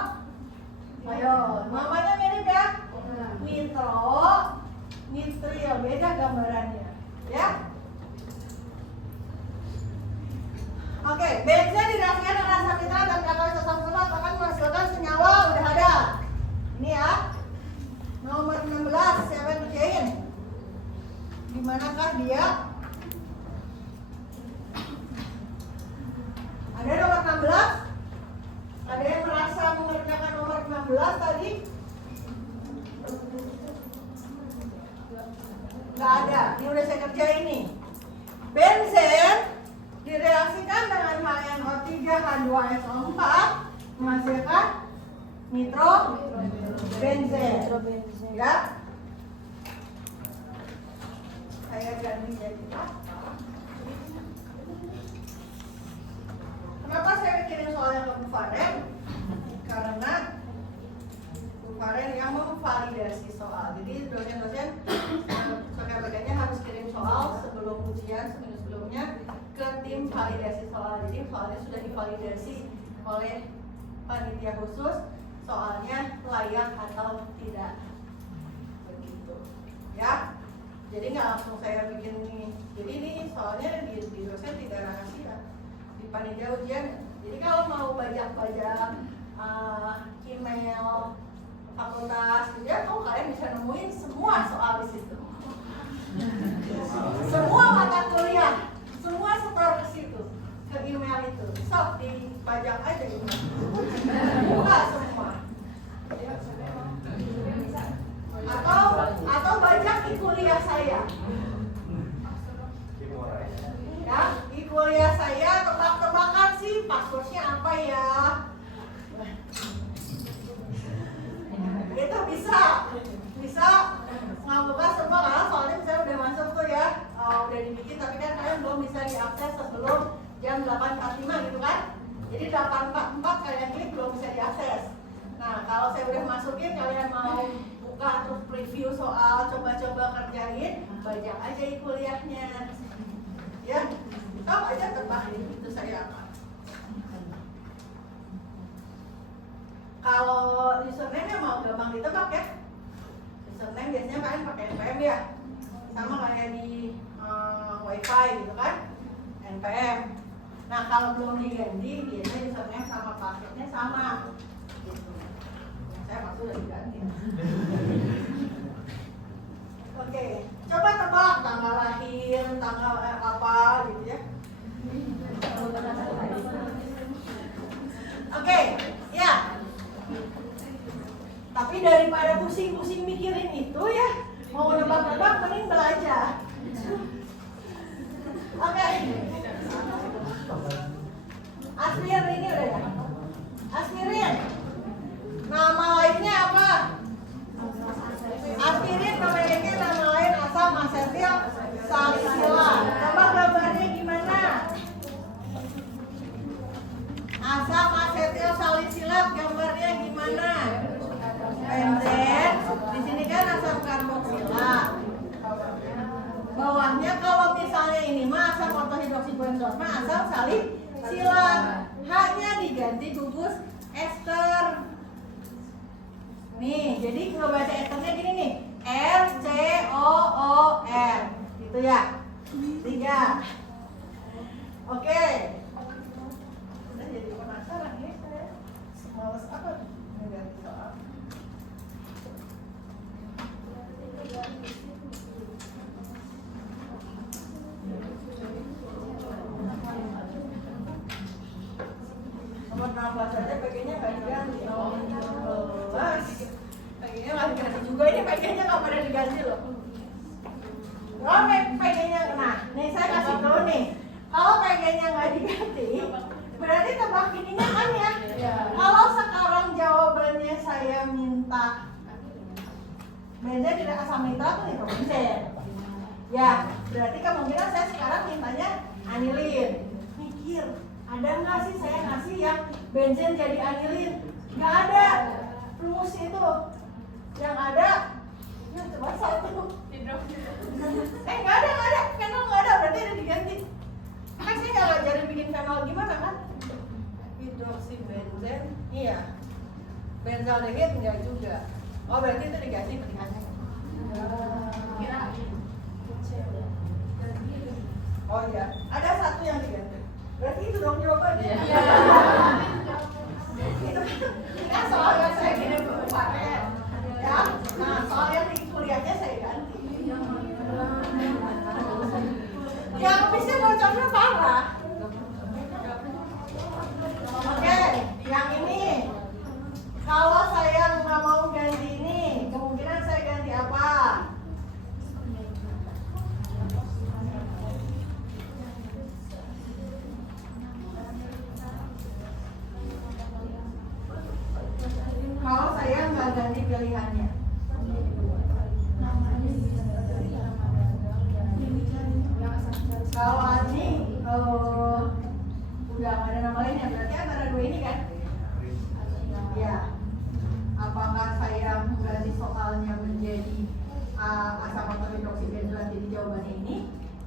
Ayo, namanya mirip ya? Nitro, nitril, beda gambarannya, ya. Oke, benzen direaksikan dengan asam nitrat dan katalis asam sulfat akan menghasilkan senyawa, udah ada. Ini ya, nomor 16, siapa yang kerjain? Dimanakah dia? Ada nomor 16? Ada yang merasa mengerjakan nomor 16 tadi? Nggak ada, ini udah saya kerjain nih. Benzen direaksikan dengan HNO3 H2SO4 menghasilkan nitrobenzen. Ya. Saya ganti jadi apa? Kenapa saya kirim soalnya ke Bu Faren? Karena Bu Faren yang memvalidasi soal. Jadi dosen-dosen rekan-rekannya harus kirim soal sebelum ujian, seminggu sebelumnya ke tim validasi soal. Jadi soalnya sudah divalidasi oleh panitia khusus, soalnya layak atau tidak, begitu ya. Jadi nggak langsung saya bikin ini. Jadi ini soalnya di dosen tidak rahasia, di panitia ujian. Jadi kalau mau bajak-bajak email fakultas ujian, kalian bisa nemuin semua soal di situ. Semua mata kuliah, semua setor ke situ, ke email itu. Sok dibajak aja gitu. Buka semua. Atau bajak di kuliah saya. Ya, di kuliah saya tebak-tebakan sih passwordnya apa ya. Itu bisa buka semua karena soalnya misalnya udah masuk tuh ya, udah dibikin tapi kan kalian belum bisa diakses sebelum jam 8.45 gitu kan. Jadi 8.44 kalian klik belum bisa diakses. Nah kalau saya udah masukin, kalian mau buka terus preview soal, coba-coba kerjain, bajak aja kuliahnya ya, tahu aja tebak itu saya apa. Kalau username mau gampang ditebak ya, username biasanya kalian pakai npm ya, sama kayak di wifi gitu kan, npm. Nah kalau belum diganti, biasanya username sama passwordnya sama gitu. Saya maksud udah diganti. Oke, coba tebak tanggal lahir, tanggal apa gitu ya. Oke, ya. Tapi daripada pusing-pusing mikirin itu ya, mau nebak-nebak mending belajar. Oke. Asmir ini udah ya. Asmirin. Nama lainnya apa? Aspirin memiliki nama lain asam asetil salisilat. Coba gambarnya gimana? Asam asetil salisilat gambarnya gimana? Benzen. Di sini kan asam karboksila. Bawahnya kalau misalnya ini mah asam ortohidroksibenzol mah asam salisilat. H-nya diganti gugus ester. Nih, jadi kalau baca esternya gini nih, RCOOR, gitu ya. 3. Oke. Udah jadi penasaran ya saya. Males apa? Ganti soal. Nomor 16 aja PG-nya nggak diganti. Nomor 16 PG-nya nggak diganti juga. Ini PG-nya nggak pada diganti loh. Kalau PG-nya, nah, nih saya kasih tahu nih. Kalau PG-nya nggak diganti, berarti tebak ininya kan ya. Kalau sekarang jawabannya saya minta benzen tidak asam nitrat tuh nitrobenzen. Ya, berarti kemungkinan saya sekarang mintanya anilin. Mikir. Ada nggak sih saya ngasih yang benzen jadi anilin? Nggak ada. Plus itu. Yang ada, ya coba satu. Nggak ada. Fenol nggak ada, berarti ada diganti. Kan saya nggak ngajarin bikin fenol gimana kan? Hidroksibenzen, iya. Benzaldehid nggak juga. Oh berarti itu diganti pilihannya. Oh iya, ada satu yang diganti. Berarti itu dong jawabannya. Iya. Itu kan soal yang saya kirim ke UPN. Ya, nah soal yang di kuliahnya saya ganti. Yang bisa bocornya parah. Oke, yang ini. Kalau saya nggak mau ganti ini, kemungkinan saya ganti apa? Kalau saya nggak ganti pilihannya, kalau ini udah nggak ada nama lainnya, berarti antara dua ini kan? Ya. Apakah saya ganti soalnya menjadi asam ortohidroksibenzol jadi jawabannya ini,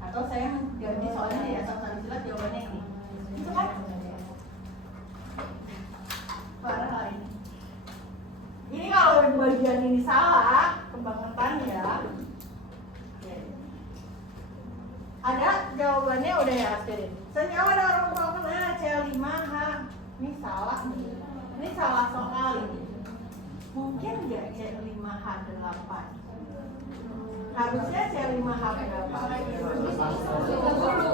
atau saya ganti soalnya jadi asam salisilat jawabannya ini? Itu kan? Parah lah ini. Ini kalau bagian ini salah, kebangetan ya. Ada jawabannya udah ya aspirin. Senyawa dalam ruang C5H. Ini salah nih. Ini salah soal ini. Mungkin nggak C5H8? Harusnya C5H8.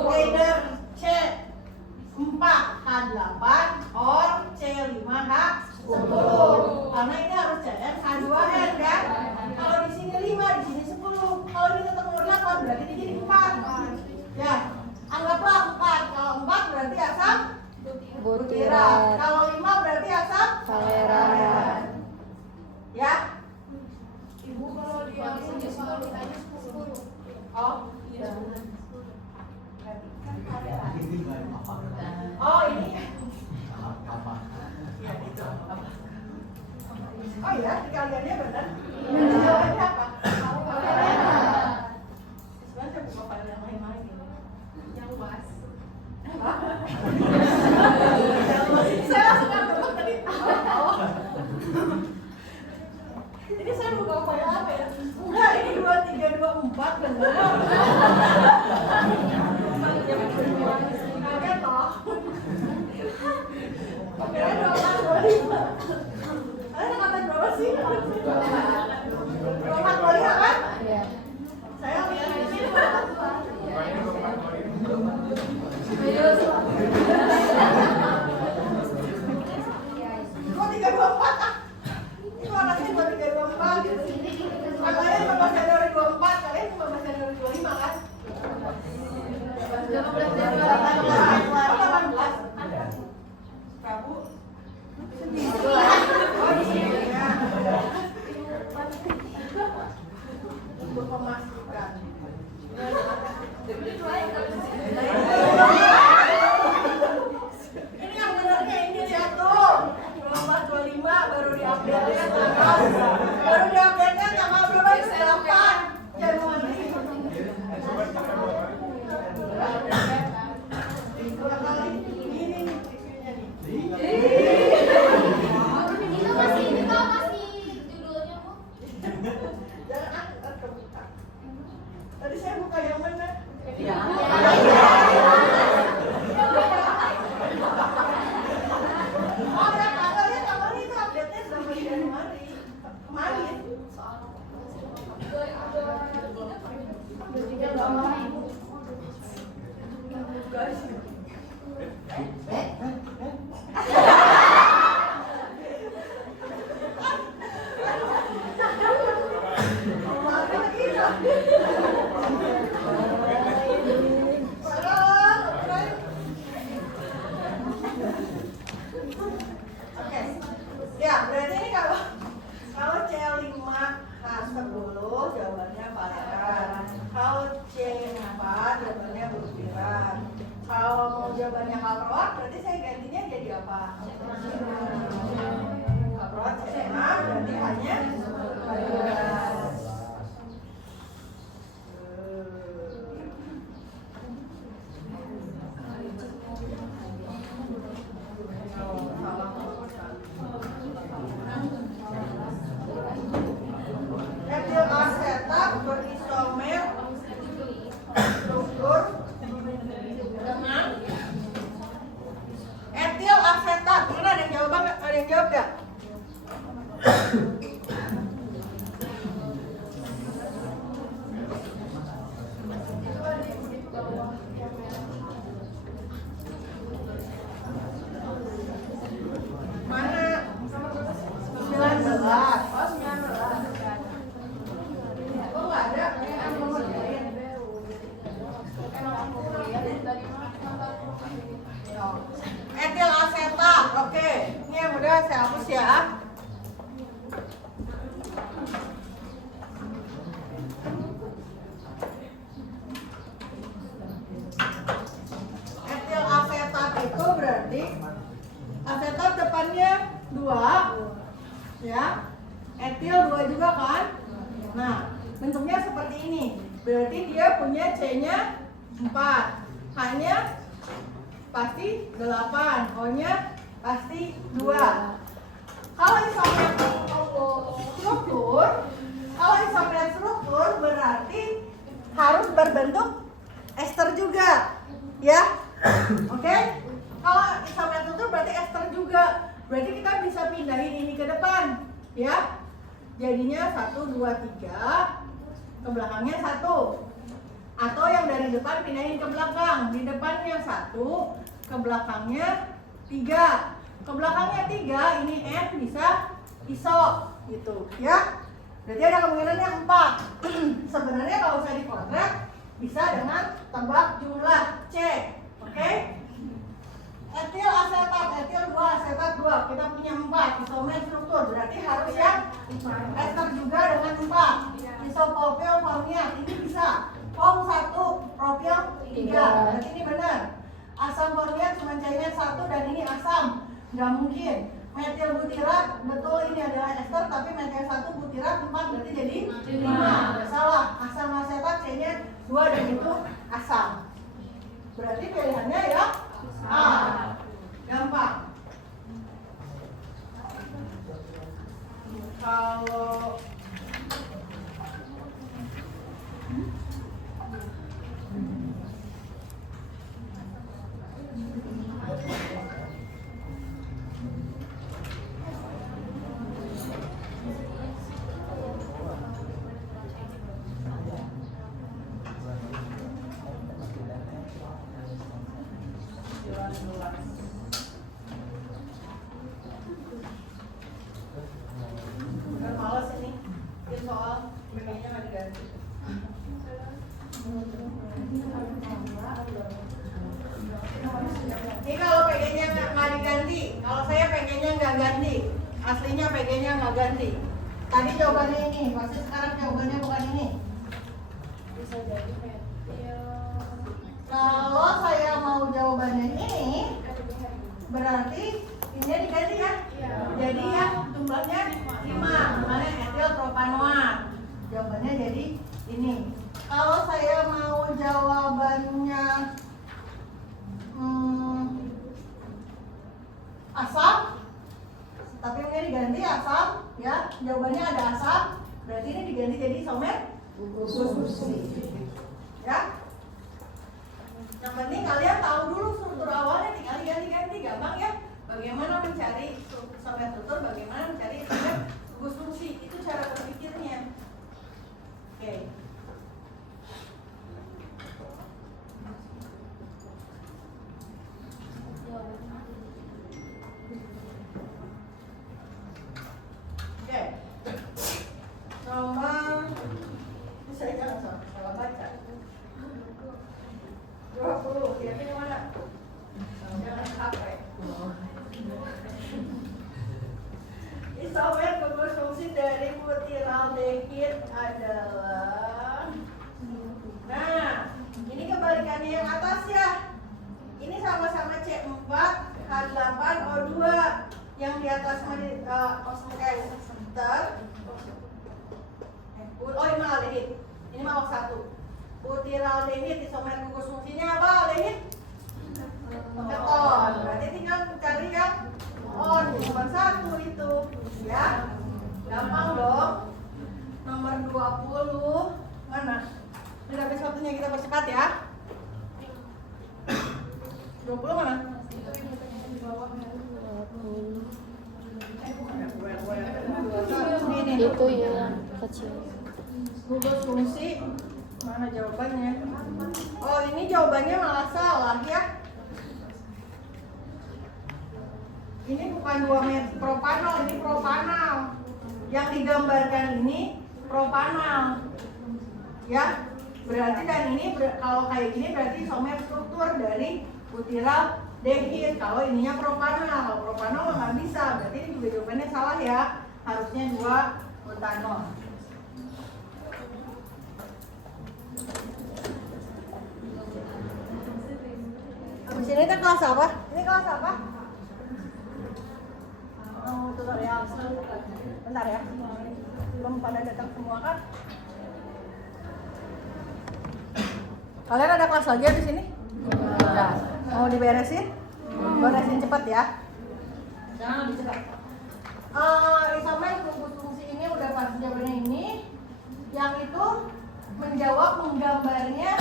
Either C4H8 or C5H10. Karena ini harus CN-H2N kan? Kalau di sini 5, di sini 10. Kalau ini ketemu 8 berarti ini jadi 4. Ya, anggaplah 4. Kalau 4 berarti asam butirat. Kalau 5 berarti asam Valeran. Ya, Ibu kalau Oh, iya. Oh, ini. Ya, itu. Oh iya, dikaliannya benar. Jawabannya apa? Sebenarnya saya buka file yang lain-lain gitu. Yang was. Hah? Saya langsung ngambil tadi. Oh. Ini saya buka file apa ya? Enggak, ini 2, 3, 2, 4 benar. Kaget toh. Kira-kira 24, 25. Kalian angkatan berapa sih? 24, 25 kan? Iya. Saya lihat di sini. Kok 324 ah? Itu anaknya 2324 gitu. Katanya 15 Januari 24, kalian 15 Januari 25 kan? 18 Prabu. Oh, di sini ya. Untuk memastikan. Ini yang benarnya ini lihat tuh. 24, 25 baru diupdate-nya tanggal. Baru diupdate-nya tanggal berapa itu? 8 Januari. Dua kali ini nih isinya nih. Itu masih judulnya Bu. Jangan terbuka. Tadi saya buka yang mana? Iya. Oh, ya tanggalnya itu update-nya sampai Januari kemarin. Guys. Oke, ya berarti ini kalau C5H10 jawabannya Pangeran, kalau C4 jawabannya Bukiran. Kalau mau jawabannya Kaproat berarti saya gantinya jadi apa? Kaproat C6 berarti hanya Pangeran. Etil asetat berisomer struktur dengan etil asetat. Mana ada yang jawab? Ada yang jawab nggak? Mana? 19. Oh, 19. Oh, nggak ada. Etil asetat. Oke. Ini yang udah saya hapus ya. Etil asetat itu berarti asetat depannya 2 ya. Etil 2 juga kan? Nah, bentuknya seperti ini. Berarti dia punya C-nya 4. H-nya pasti 8. O-nya pasti 2. Kalau isomer struktur berarti harus berbentuk ester juga. Ya. Oke? Kalau isomer struktur berarti ester juga. Berarti kita bisa pindahin ini ke depan, ya. Jadinya 1, 2, 3, ke belakangnya 1. Atau yang dari depan pindahin ke belakang. Di depannya 1, ke belakangnya 3. Ke belakangnya 3, ini N bisa iso gitu, ya. Berarti ada kemungkinan yang 4. Sebenarnya kalau saya dipotret bisa dengan tebak jumlah C. Oke? Etil asetat, etil 2, asetat 2. Kita punya 4 isomer struktur. Berarti harus yang ester juga dengan 4. Isopropil formnya ini bisa. Form 1, propil 3. Berarti ini benar. Asam formnya cuma cairan 1 dan ini asam. Nggak mungkin. Metil butirat, betul ini adalah ester, tapi metil 1 butirat 4 berarti jadi 5. Salah. Asam asetat C-nya 2 dan itu asam. Berarti pilihannya ya A. Gampang. Kalau udah males ini soal BG-nya nggak diganti. Ini kalau PG-nya nggak diganti, kalau saya PG-nya nggak ganti, aslinya PG-nya nggak ganti. Tadi jawabannya ini, pasti sekarang jawabannya bukan ini. Bisa jadi metil. Kalau saya mau jawabannya ini, berarti ini diganti kan? Iya. Jadi ya jumlahnya 5, mana etil propanoat. Jawabannya jadi ini. Kalau saya mau jawabannya asam, tapi ini diganti asam, ya jawabannya ada asam, berarti ini diganti jadi isomer gugus. Ya. Yang penting kalian tahu dulu struktur awalnya, tinggal ganti-ganti, gampang ya. Bagaimana mencari isomer struktur, bagaimana mencari isomer gugus fungsi, itu cara berpikirnya. Oke. Oke. Nomor ini saya jangan salah baca. 20, kira-kira mana? Jangan HP. Isomer gugus fungsi dari butiraldehid adalah, nah ini kebalikannya yang atas ya. Ini sama-sama C4 H8 O2, yang di atas ester. Oh ini mah aldehid, ini mah O1. Butiraldehid isomer gugus fungsinya apa aldehid? Keton. Berarti tinggal cari yang on, cuma 1 itu ya. Gampang dong. Nomor 20 mana? Ini habis waktunya, kita percepat ya. 20 mana? Ini Itu yang kecil. gugus fungsi. Mana jawabannya? Oh ini jawabannya malah salah ya. Ini bukan 2 propanol, ini propanal. Yang digambarkan ini propanal. Ya, berarti dan ini kalau kayak gini berarti isomer struktur dari butiraldehid. Kalau ininya propanal, kalau propanol nggak bisa. Berarti ini juga jawabannya salah ya. Harusnya 2 butanol. Habis ini kita kelas apa? Ini kelas apa? Oh, tutorial. Bentar ya. Belum pada datang semua kan? Kalian ada kelas lagi di sini? Ya. Mau diberesin? Beresin cepat ya. Jangan lebih cepat. Isomer gugus fungsi ini udah pasti jawabannya ini. Yang itu menjawab menggambarnya.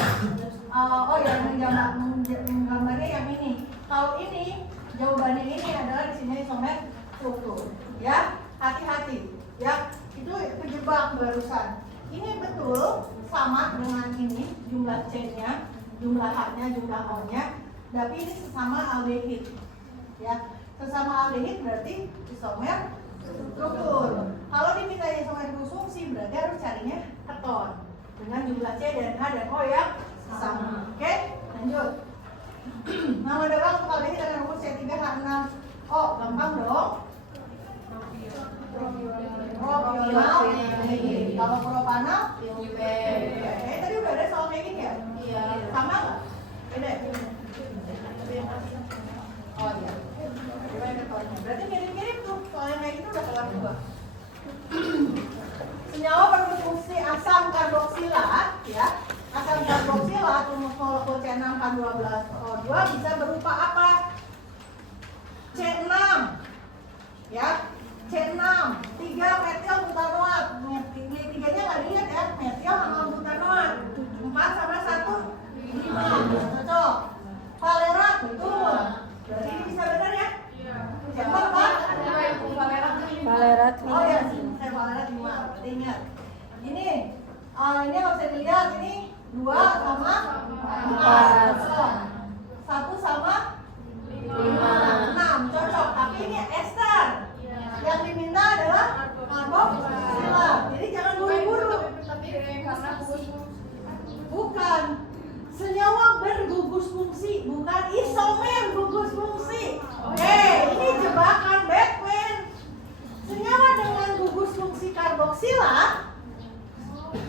Oh ya, menggambarnya yang ini. Kalau ini jawabannya ini adalah di sini isomer struktur. Ya, hati-hati. Ya, itu kejebak barusan. Ini betul sama dengan ini, jumlah C-nya, jumlah H-nya, jumlah O-nya, tapi ini sesama aldehid. Ya, sesama aldehid berarti isomer struktur. Kalau diminta isomer gugus fungsi berarti harus carinya keton dengan jumlah C dan H dan O yang sama. Oke, lanjut. Nama dalam untuk aldehid dengan rumus C3H6O, gampang dong. Propional. Kalau propanol? Tadi udah ada soal kayak gini ya? Iya. Sama nggak? Beda ya? Oh iya. Berarti mirip-mirip tuh. Soalnya kayak gitu udah kelar juga. Senyawa berfungsi asam karboksilat, ya. Asam karboksilat rumus molekul C6H12O2 bisa berupa apa? C6, ya. C6, 3 metil butanoat. Tiganya nggak dilihat ya, metil sama butanoat. 4 sama 1, 5. Cocok. Valerat, betul. Berarti ini bisa benar ya? Siapa Pak? Valerat. Oh ya, saya valerat 5. Berarti ingat. Ini nggak usah dilihat. Ini 2 sama 4. 1 sama 6. Cocok. Tapi ini ester. Yang diminta adalah karboksilat. Jadi jangan buru-buru. Bukan. Senyawa bergugus fungsi, bukan isomer gugus fungsi. Ini jebakan Batman. Senyawa dengan gugus fungsi karboksilat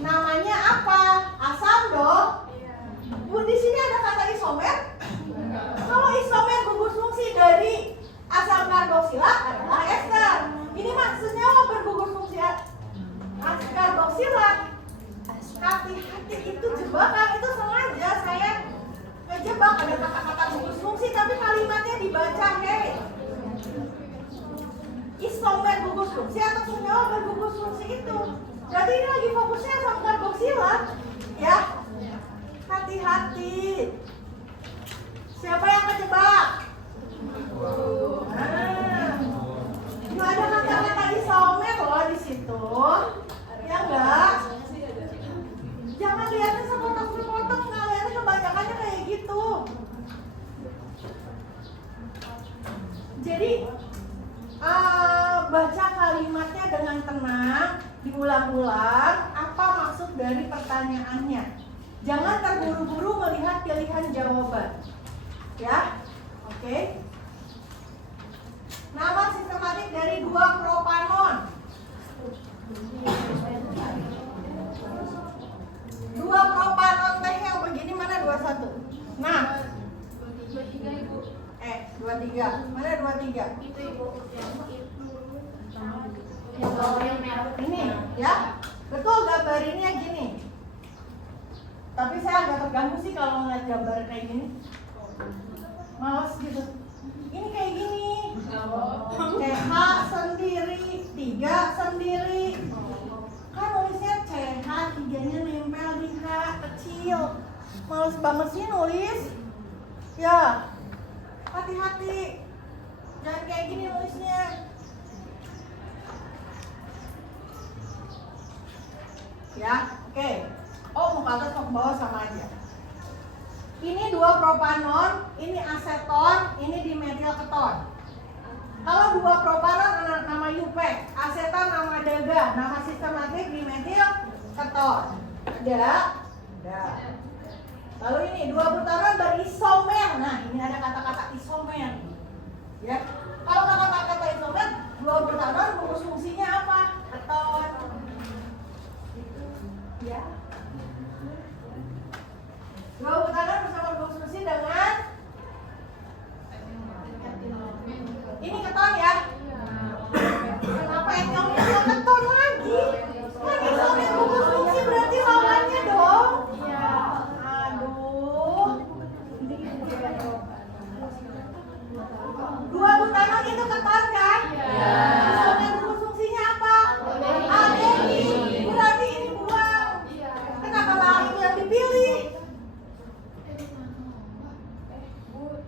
namanya apa? Asam dong. Di sini ada kata isomer. Kalau isomer gugus fungsi dari asam karboksilat adalah ester. Ini mah senyawa bergugus fungsi karboksilat. Hati-hati, itu jebakan, itu sengaja saya ngejebak. Ada kata-kata gugus fungsi tapi kalimatnya dibaca isomer gugus fungsi atau senyawa bergugus fungsi itu. Jadi ini lagi fokusnya asam karboksilat, ya. Hati-hati. Siapa yang kejebak? Nggak ada kata-kata isomer loh di situ, ya enggak? Jangan lihatnya sepotong-sepotong, nggak lihatnya kebanyakannya kayak gitu. Jadi baca kalimatnya dengan tenang, diulang-ulang. Apa maksud dari pertanyaannya? Jangan terburu-buru melihat pilihan jawaban. Ya, oke. Nama sistematik dari 2 propanon. 2 propanon teh yang begini mana 21? Nah, 23. Mana 23? Itu Ibu. Ini ya. Betul gambar ini ya gini. Tapi saya agak terganggu sih kalau ngeliat gambar kayak gini. Males gitu. Ini kayak gini. CH sendiri, 3 sendiri. Kan nulisnya CH, 3-nya nempel di H kecil. Males banget sih nulis. Ya. Hati-hati. Jangan kayak gini nulisnya. Ya, oke. Oh, mau ke atas mau ke bawah sama aja. Ini 2 propanon, ini aseton, ini dimetil keton. Kalau 2 propanon nama UPEC, aseton nama daga, nama sistematik dimetil keton. Ada? Ada. Lalu ini 2 butanon berisomer. Nah, ini ada kata-kata isomer. Ya. Kalau kata-kata isomer, 2 butanon gugus fungsinya apa? Keton. Ya. 2 butanon bersama gugus fungsi dengan ini keton ya. Kenapa etilnya keton lagi? Kan isomer gugus fungsi berarti lawannya dong. Aduh. 2 butanon itu keton kan? Isomer gugus fungsinya apa? Adenin. Berarti ini buang. Kenapa lah itu yang dipilih?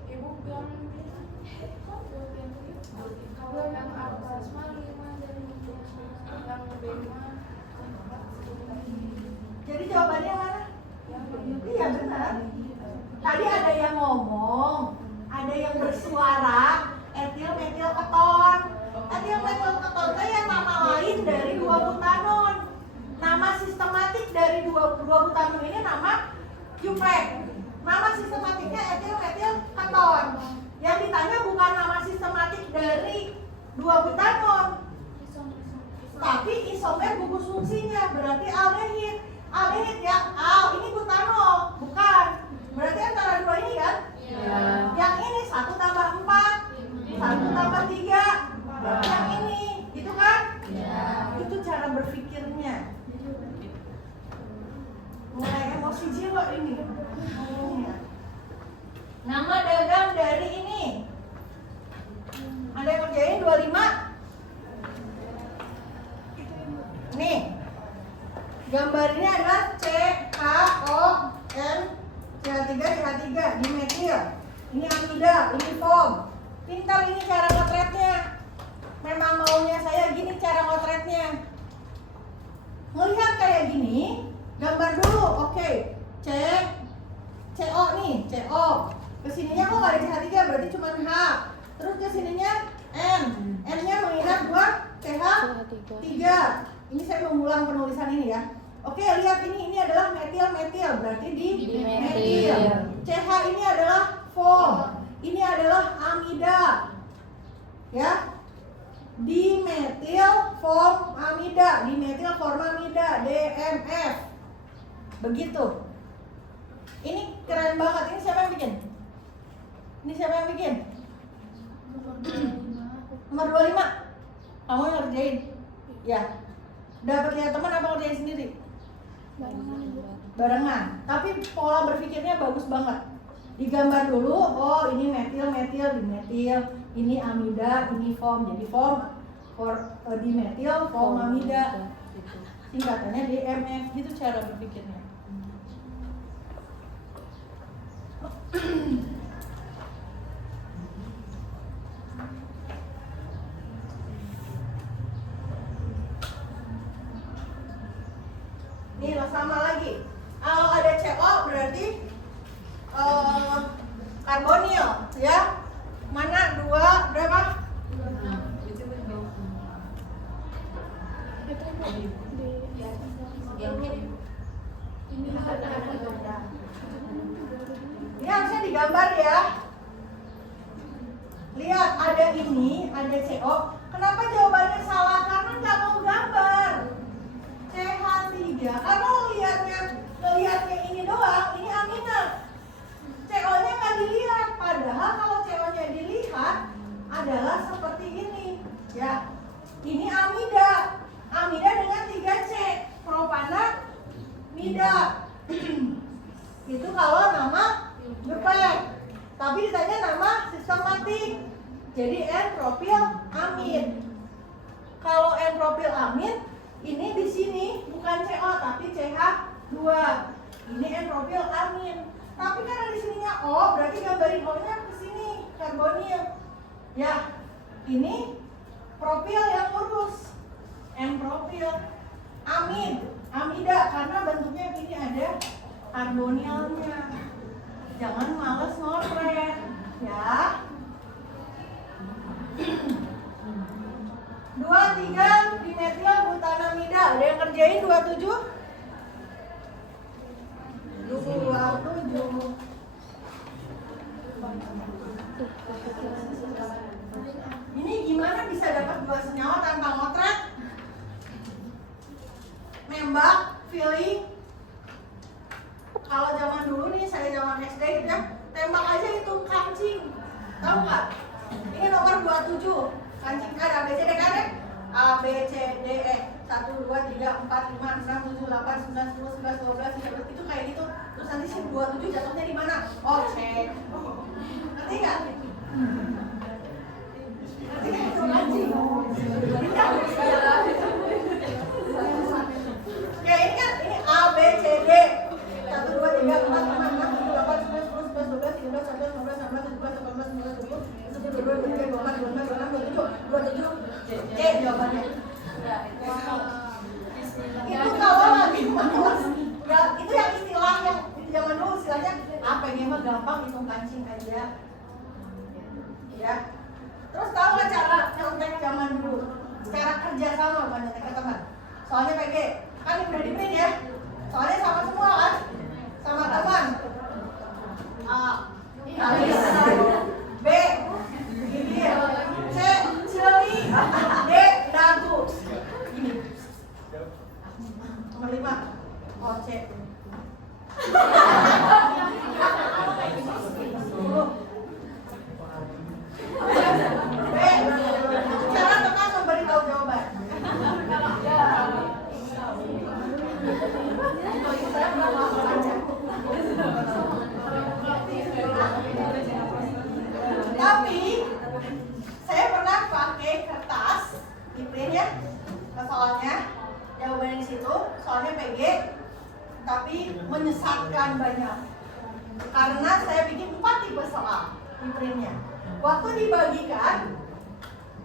Ibu bilang yang atas mah 5 dan yang B5. Jadi jawabannya mana? Iya benar. Tadi ada yang ngomong, ada yang bersuara etil metil keton. Etil metil keton itu yang nama lain dari 2 butanon. Nama sistematik dari 2 butanon ini nama UPEC. Nama sistematiknya etil metil keton. Yang ditanya bukan nama sistematik dari 2 butanon. Tapi isomer gugus fungsinya berarti aldehid. Aldehid yang ini butanol, bukan. Berarti antara dua ini kan? Iya. Yang ini 1 tambah 4, 1 tambah 3. Berarti yang ini, gitu kan? Iya. Itu cara berpikirnya. Mulai emosi jiwa ini ngomongnya. Nama dagang dari ini. Ada yang kerjain 25? Nih. Gambar ini adalah CHON CH3 dimetil. Ini amida, ini foam. Pintar ini cara ngotretnya. Memang maunya saya gini cara ngotretnya. Melihat kayak gini, gambar dulu. Oke. CO nih, CO. Kesininya kok nggak ada CH3 berarti cuma H. Terus kesininya N. N-nya mengingat buat CH3. Ini saya mengulang penulisan ini ya. Oke, lihat ini adalah metil berarti di metil. CH ini adalah foam. Ini adalah amida. Ya. Dimetil formamida, dimetil formamida, DMF. Begitu. Ini keren banget. Ini siapa yang bikin? Ini siapa yang bikin? Nomor 25. Kamu yang ngerjain? Ya. Dapat lihat teman apa ngerjain sendiri? Barengan. Tapi pola berpikirnya bagus banget. Digambar dulu, oh ini metil, dimetil. Ini amida, ini foam. Jadi foam dimetil, foam amida. Singkatannya DMF. Gitu cara berpikirnya. Ini sama lagi. Kalau ada CO berarti karbonil, ya. Mana 2 berapa? Ini harusnya digambar ya. Lihat ada ini, ada CO. Kenapa jawabannya salah? Karena nggak mau gambar. CH3 karena ngelihatnya ini doang, ini amina. CO-nya nggak dilihat, padahal kalau CO-nya dilihat adalah seperti ini, ya. Ini amida, amida dengan 3C, propanamida. Itu kalau nama gepeng. Tapi ditanya nama sistematik. Jadi N-propil amin. Kalau N-propil amin ini di sini bukan CO tapi CH2. Ini N-propil amin. Tapi karena di sininya O, berarti gambarin O-nya ke sini, karbonil. Ya, ini propil yang lurus. N-propil amin, amida karena bentuknya ini ada karbonilnya. Jangan males ngotret, ya. 23 dimetil butanamida. Ada yang kerjain 27? 27. Ini gimana bisa dapat 2 senyawa tanpa ngotret? Nembak, feeling. Kalau zaman dulu nih, saya zaman SD gitu ya, tembak aja hitung kancing. Tahu nggak? Ini nomor 27. Kancing ada A, B, C, D, kan? A, B, C, D, E 1, 2, 3, 4, 5, 6, 7, 8, 9, 10, 11, 12, 13 itu kayak gitu. Terus nanti si 27 jatuhnya di mana? Oh, C. Ngerti nggak? Ngerti nggak itu kancing? Ya ini kan, ini A, B, C, D 1, 2, 3, 4, 5, 6, 7, 8, 9, 10, 11, 12, 13, 14, 15, 16, 17, 18, 19, 20, 21, 22, 23, 24, 25, 26, 27, 27, C jawabannya. Itu kalau lagi males, ya itu yang istilah yang zaman dulu istilahnya apa ini mah gampang hitung kancing aja. Ya. Terus tahu nggak cara nyontek zaman dulu? Cara kerja sama bukan nyontek ke teman. Soalnya PG kan udah di print ya. Soalnya sama semua kan? Sama teman. A, Kalisa, B, ini ya, C, Cili, D, Dagu. Gini. Karena saya bikin 4 tipe soal di printnya. Waktu dibagikan,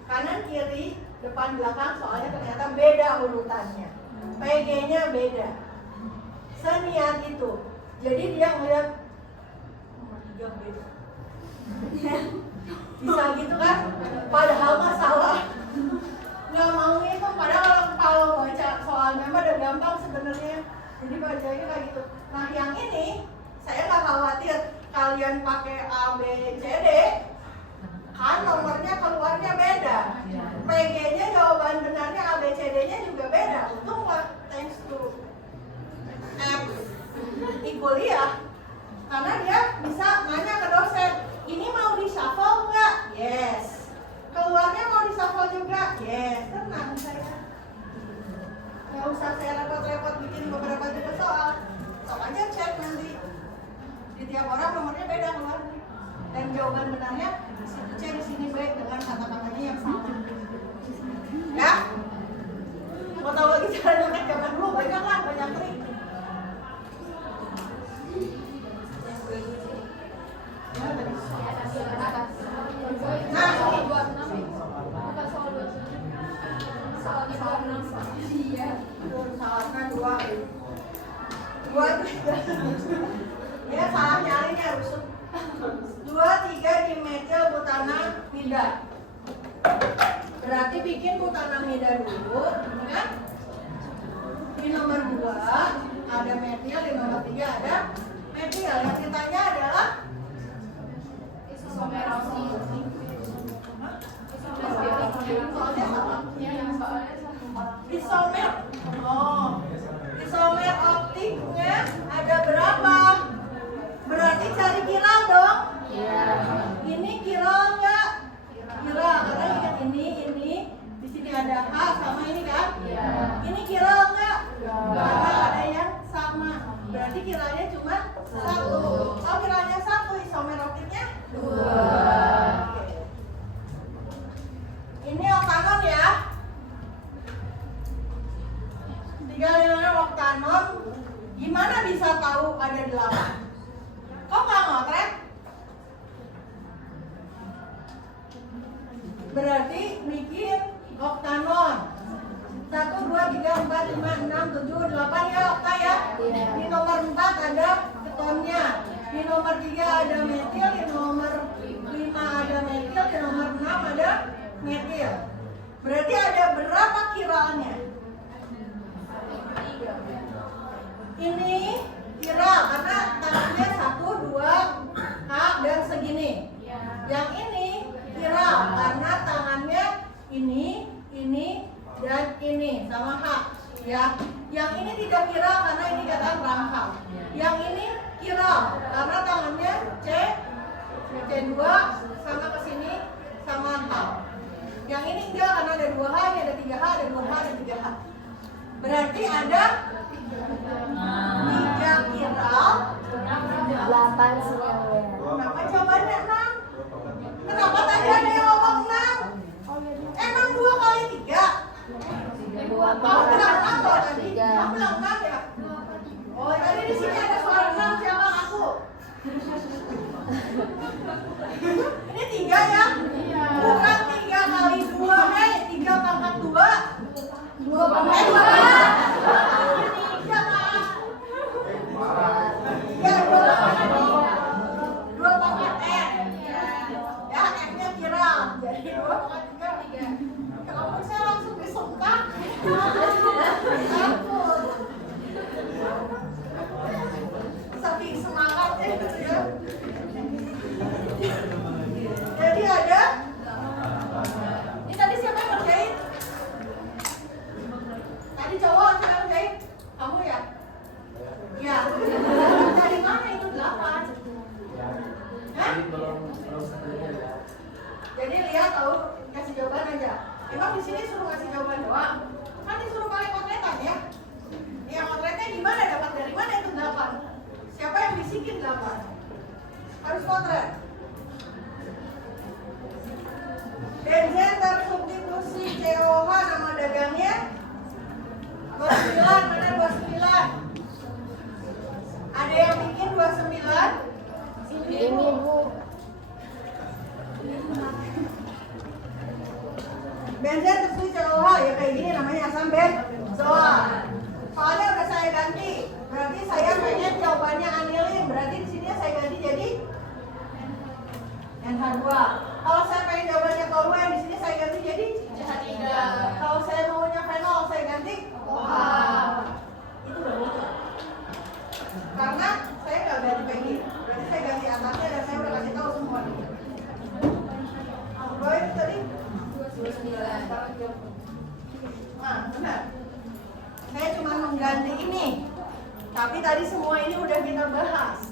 kanan kiri, depan belakang soalnya ternyata beda urutannya. PG-nya beda. Seniat itu. Jadi dia ngeliat nomor 3 beda. Bisa gitu kan? Padahal masalah nggak mau itu. Padahal kalau baca soalnya mah udah gampang sebenarnya. Jadi bacanya kayak gitu. Nah yang ini saya nggak khawatir kalian pakai A, B, C, D. Kan nomornya keluarnya beda. PG-nya jawaban benarnya A, B, C, D-nya juga beda. Untung nggak thanks to F kuliah. Karena dia bisa nanya ke dosen, ini mau di shuffle nggak? Yes. Keluarnya mau di shuffle juga? Yes. Tenang saya. Nggak usah saya repot-repot bikin beberapa tipe soal. Sok aja cek nanti. Di tiap orang nomornya beda keluarnya. Dan jawaban benarnya di situ C, di sini B dengan kata-katanya yang sama. Ya? Mau tahu lagi cara nyontek zaman dulu? Banyak lah, banyak trik. Nah, salahnya 2 ya salah nyarinya rusuk 2, 3 di metil butana mida. Berarti bikin butana mida dulu kan? Di nomor 2 ada metil, di nomor 3 ada metil. Yang ditanya adalah isomer optik. soalnya sama. Isomer. Isomer optiknya ada berapa? Berarti cari kiral dong. Iya. Ini kiral nggak? Kiral karena ingat ini. Di sini ada H sama ini kan? Iya. Ini kiral nggak? Karena ada yang sama. Berarti kiralnya cuma 1. Oh kiralnya 1, isomer optiknya 2. Ini oktanon ya. 3 oktanon. Gimana bisa tahu ada 8? Kok nggak ngotret? Berarti bikin oktanon 1, 2, 3, 4, 5, 6, 7, 8 ya okta ya. Di nomor 4 ada ketonnya. Di nomor 3 ada metil. Di nomor 5 ada metil. Di nomor 6 ada metil. Berarti ada berapa kiralnya? Ini kiral karena tangannya 1, 2, H dan segini. Yang ini kiral karena tangannya ini, dan ini sama H. Ya. Yang ini tidak kiral karena ini kata rangkap. Yang ini kiral karena tangannya C2 sama ke sini sama H. Yang ini enggak karena ada 2H, ini ada 3H, ada 2H, ada 3H. Berarti ada 3 kiral, 8 sinyalnya. kenapa jawabannya 6? Kenapa tadi ada yang ngomong 6? Emang 2 kali 3? 2 Kamu bilang 6 loh tadi? 3. Kamu bilang 6 ya? Oh tadi di sini ada suara 6, siapa aku? Ini 3 ya? Bukan 3 kali 2, 3 pangkat 2. 2 pangkat 2. Ya, 2 pangkat N. Ya, N-nya kiral. Jadi 2 pangkat 3. Ya ampun, saya langsung disengkak. Takut. Saking semangatnya gitu ya. Jadi ada. Ini tadi siapa yang ngerjain? Tadi cowok siapa yang ngerjain? Kamu ya? Ya. Dari mana itu 8? Hah? Jadi lihat tahu kasih jawaban aja. Emang di sini suruh kasih jawaban doang. Kan disuruh pakai kotretan ya. Yang kotretnya gimana? Dapat dari mana itu 8? Siapa yang bisikin 8? Harus kotret. Benzen tersubstitusi COH nama dagangnya 29, mana 29? Ada yang bikin 29? dalam benzoat. Soalnya udah saya ganti. Berarti saya pengen jawabannya anilin. Berarti di sini saya ganti jadi NH2. Kalau saya pengen jawabannya toluen, di sini saya ganti jadi CH3. Kalau saya maunya fenol, saya ganti OH. Itu udah bocor. Karena saya nggak ganti PG. Berarti saya ganti atasnya dan saya udah kasih tahu semua. Berapa itu tadi? 29. Nah, benar. Saya cuma mengganti ini. Tapi tadi semua ini udah kita bahas.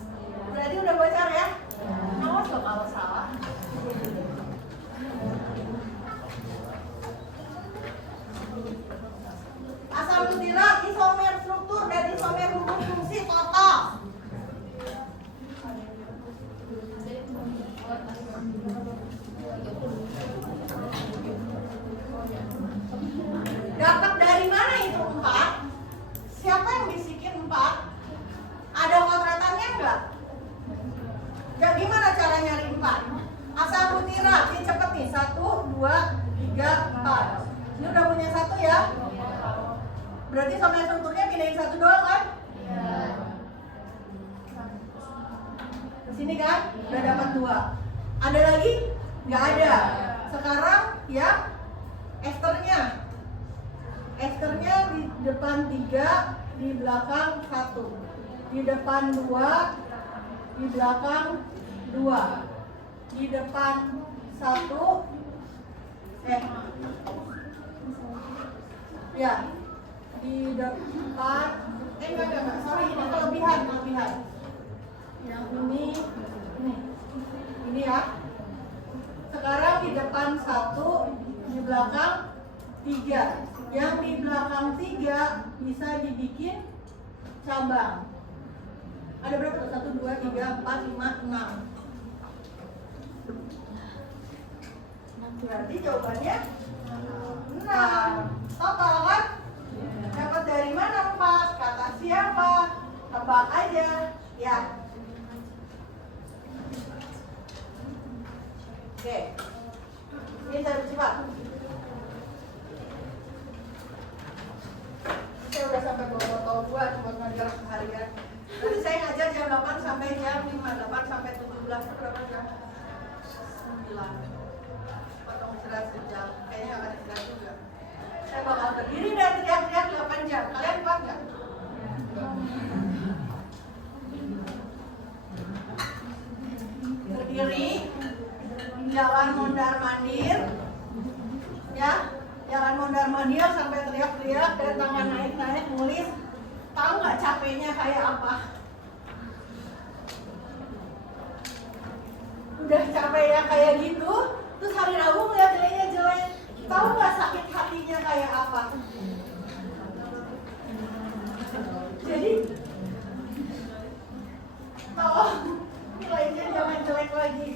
Berarti udah bocor ya? Awas loh kalau salah. Asal butirat, isomer struktur dan isomer hubung fungsi total. Dapat dari mana itu 4? Siapa yang bisikin 4? Ada koderatannya enggak? Ya gimana cara nyari 4? Asal butirat, ini cepet nih. 1, 2, 3, 4. Ini udah punya 1 ya? Berarti sama strukturnya pindahin 1 doang kan? Iya. Kesini kan? Udah dapat 2. Ada lagi? Nggak ada. Sekarang ya esternya. Esternya di depan 3, di belakang 1. Di depan 2, di belakang 2. Di depan 1. Ya. Di depan enggak, sorry, ini kelebihan. Yang ini ya. Sekarang di depan 1, di belakang 3. Yang di belakang 3 bisa dibikin cabang. Ada berapa tuh? 1, 2, 3, 4, 5, 6. Berarti jawabannya 6. Total kan? Dapat dari mana 4? Kata siapa? Tebak aja. Ya. Oke. Ini saya cepat. Saya udah sampai bawa botol 2 cuma ngajar seharian. Tadi saya ngajar jam 8 sampai jam 5, 8 sampai 17 itu berapa jam? 9. Potong istirahat sejam. Kayaknya akan istirahat juga. Saya bakal berdiri dan teriak-teriak 8 jam. Kalian kuat nggak? Berdiri, jalan mondar-mandir, ya, jalan mondar-mandir sampai teriak-teriak dan tangan naik-naik nulis. Tahu nggak capeknya kayak apa? Udah capek ya kayak gitu, terus hari Rabu ngeliat nilainya jelek. Tahu nggak sakit hatinya kayak apa? Jadi, tolong nilainya jangan jelek lagi.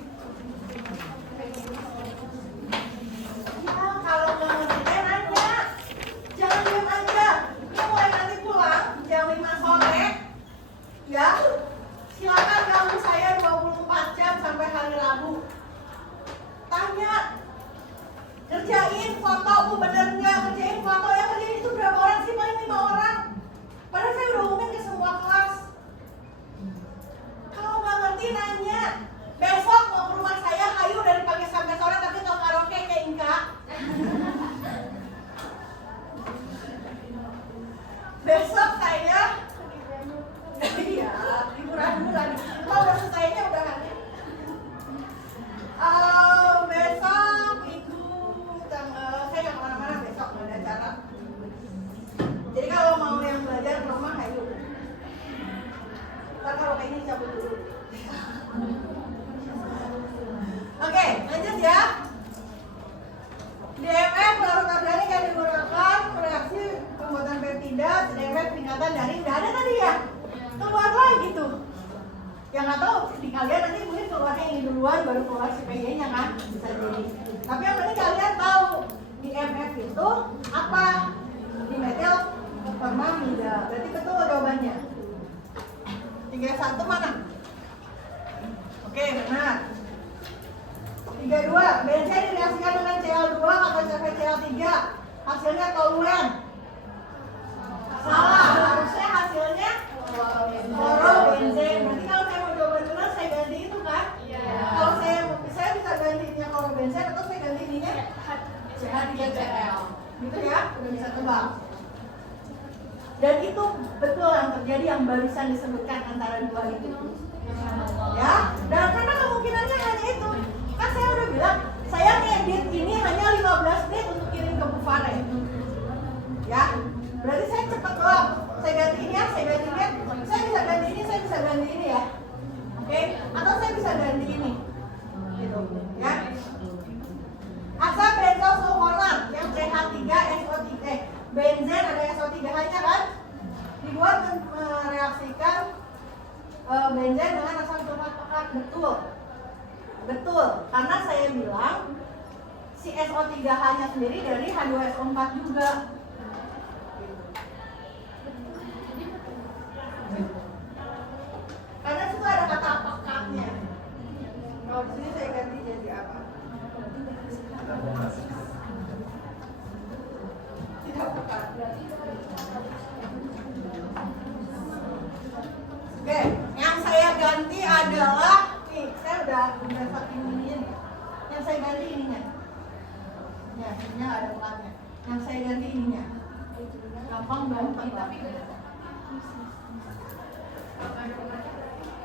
Ya, kalau nggak ngerti nanya, jangan diam aja. Ini mulai nanti pulang jam 5 sore, ya. Silakan ganggu saya 24 jam sampai hari Rabu. Tanya. Kerjain foto, Bu, bener nggak? Kerjain foto, ya kerjain itu berapa orang sih? Paling 5 orang. Padahal saya udah umumin ke semua kelas. Kalau nggak ngerti nanya. Besok mau ke rumah saya, ayo dari pagi sampai sore tapi mau karaoke kayak Inka. Besok saya, iya, liburan dulu lagi. Kalau udah selesainya udah hari. Besok itu saya nggak kemana-mana besok, nggak ada acara. Jadi kalau mau yang belajar ke rumah, ayo. Ntar kalau kayaknya cabut dulu. Oke, lanjut ya. DMF larut organik yang digunakan reaksi pembuatan peptida, DMF peningkatan dari udah ada tadi ya. Keluar lagi tuh. Yang nggak tahu di kalian nanti mungkin keluarnya ini duluan baru keluar si PG-nya kan bisa jadi. Tapi yang penting kalian tahu DMF itu apa? Dimetil formamida. Berarti betul jawabannya. 31 mana? Oke, benar. 32, benzen direaksikan dengan Cl2 atau CpCl3. Hasilnya toluen. Salah, harusnya hasilnya klorobenzen. Berarti kalau saya mau jawaban benar saya ganti itu kan? Kalau saya bisa ganti ininya klorobenzen atau saya ganti ininya CH3Cl. Gitu ya, udah bisa tebak. Dan itu betul yang terjadi yang barusan disebutkan antara dua itu. Ya, dan karena kemungkinannya hanya itu. Kan saya udah bilang, saya ngedit ini hanya 15 menit untuk kirim ke Bufare. Ya, berarti saya cepet doang. Saya ganti ini ya, saya ganti ini. Saya bisa ganti ini, saya bisa ganti ini ya. Oke, atau saya bisa ganti ini. Gitu, ya. Asam benzol sulfonat yang CH3SO3 benzen ada SO3-nya kan? Dibuat mereaksikan benzen dengan asam sulfat pekat. Betul, karena saya bilang si SO3H-nya sendiri dari H2SO4 juga. Karena situ ada kata pekatnya. Kalau di sini saya ganti jadi apa? Tidak pekat. Oke, yang saya ganti adalah nih, saya udah saking ininya nih. Yang saya ganti ininya. Ya, ininya ada pekatnya. Yang saya ganti ininya. Gampang banget.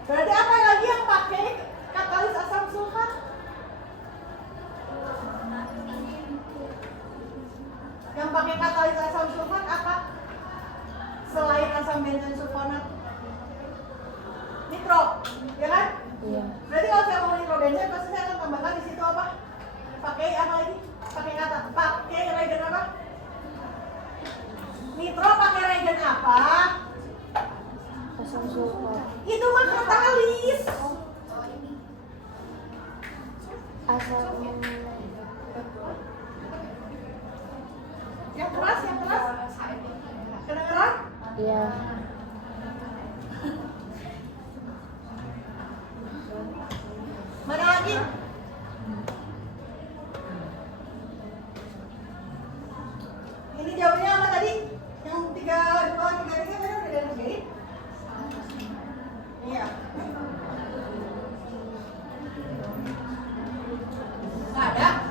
Berarti apa lagi yang pakai katalis asam sulfat? Yang pakai katalis asam sulfat apa? Selain asam benzen sulfonat, nitro, ya kan? Iya. Berarti kalau saya mau nitrobenzen, pasti saya akan tambahkan di situ apa? Pakai apa lagi? Pakai reagen apa? Nitro pakai reagen apa? Asam sulfat. Itu mah katalis. Asam Yang keras. Kedengeran? Iya. Mana lagi? Ini jawabnya apa tadi? Yang 3, 2, 3 benar udah ngerjain? Iya. Nggak ada.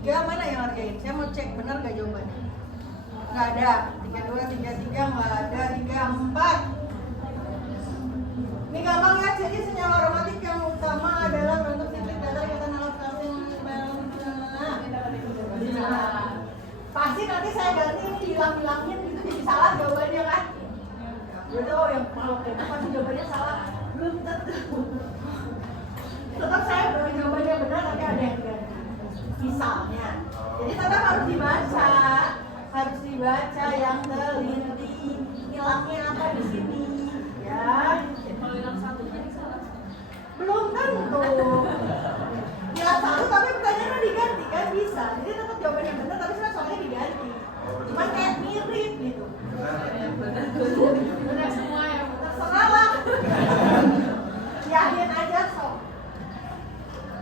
3 mana yang ngerjain? Saya mau cek benar nggak jawabannya. Nggak ada. 3 nggak ada. 3, 4. Ini gampang ya. Jadi senyawa aromatik yang utama adalah bentuk sitrik datar ikatan alat kalsium. Pasti nanti saya ganti ini dihilang-hilangin gitu jadi salah jawabannya kan? Jadi yang kalau kayak pasti jawabannya salah. Belum tentu. Tetap saya bilang jawabannya benar tapi ada yang ganti. Misalnya, jadi tetap harus dibaca yang teliti. Hilangnya apa di sini, ya? Kalau hilang satu kan salah. Belum tentu. Hilang satu tapi pertanyaannya diganti kan bisa. Jadi tetap jawabannya benar tapi soalnya diganti. Cuman kayak mirip gitu. Benar semua ya. Terserah lah. Yakin aja sok.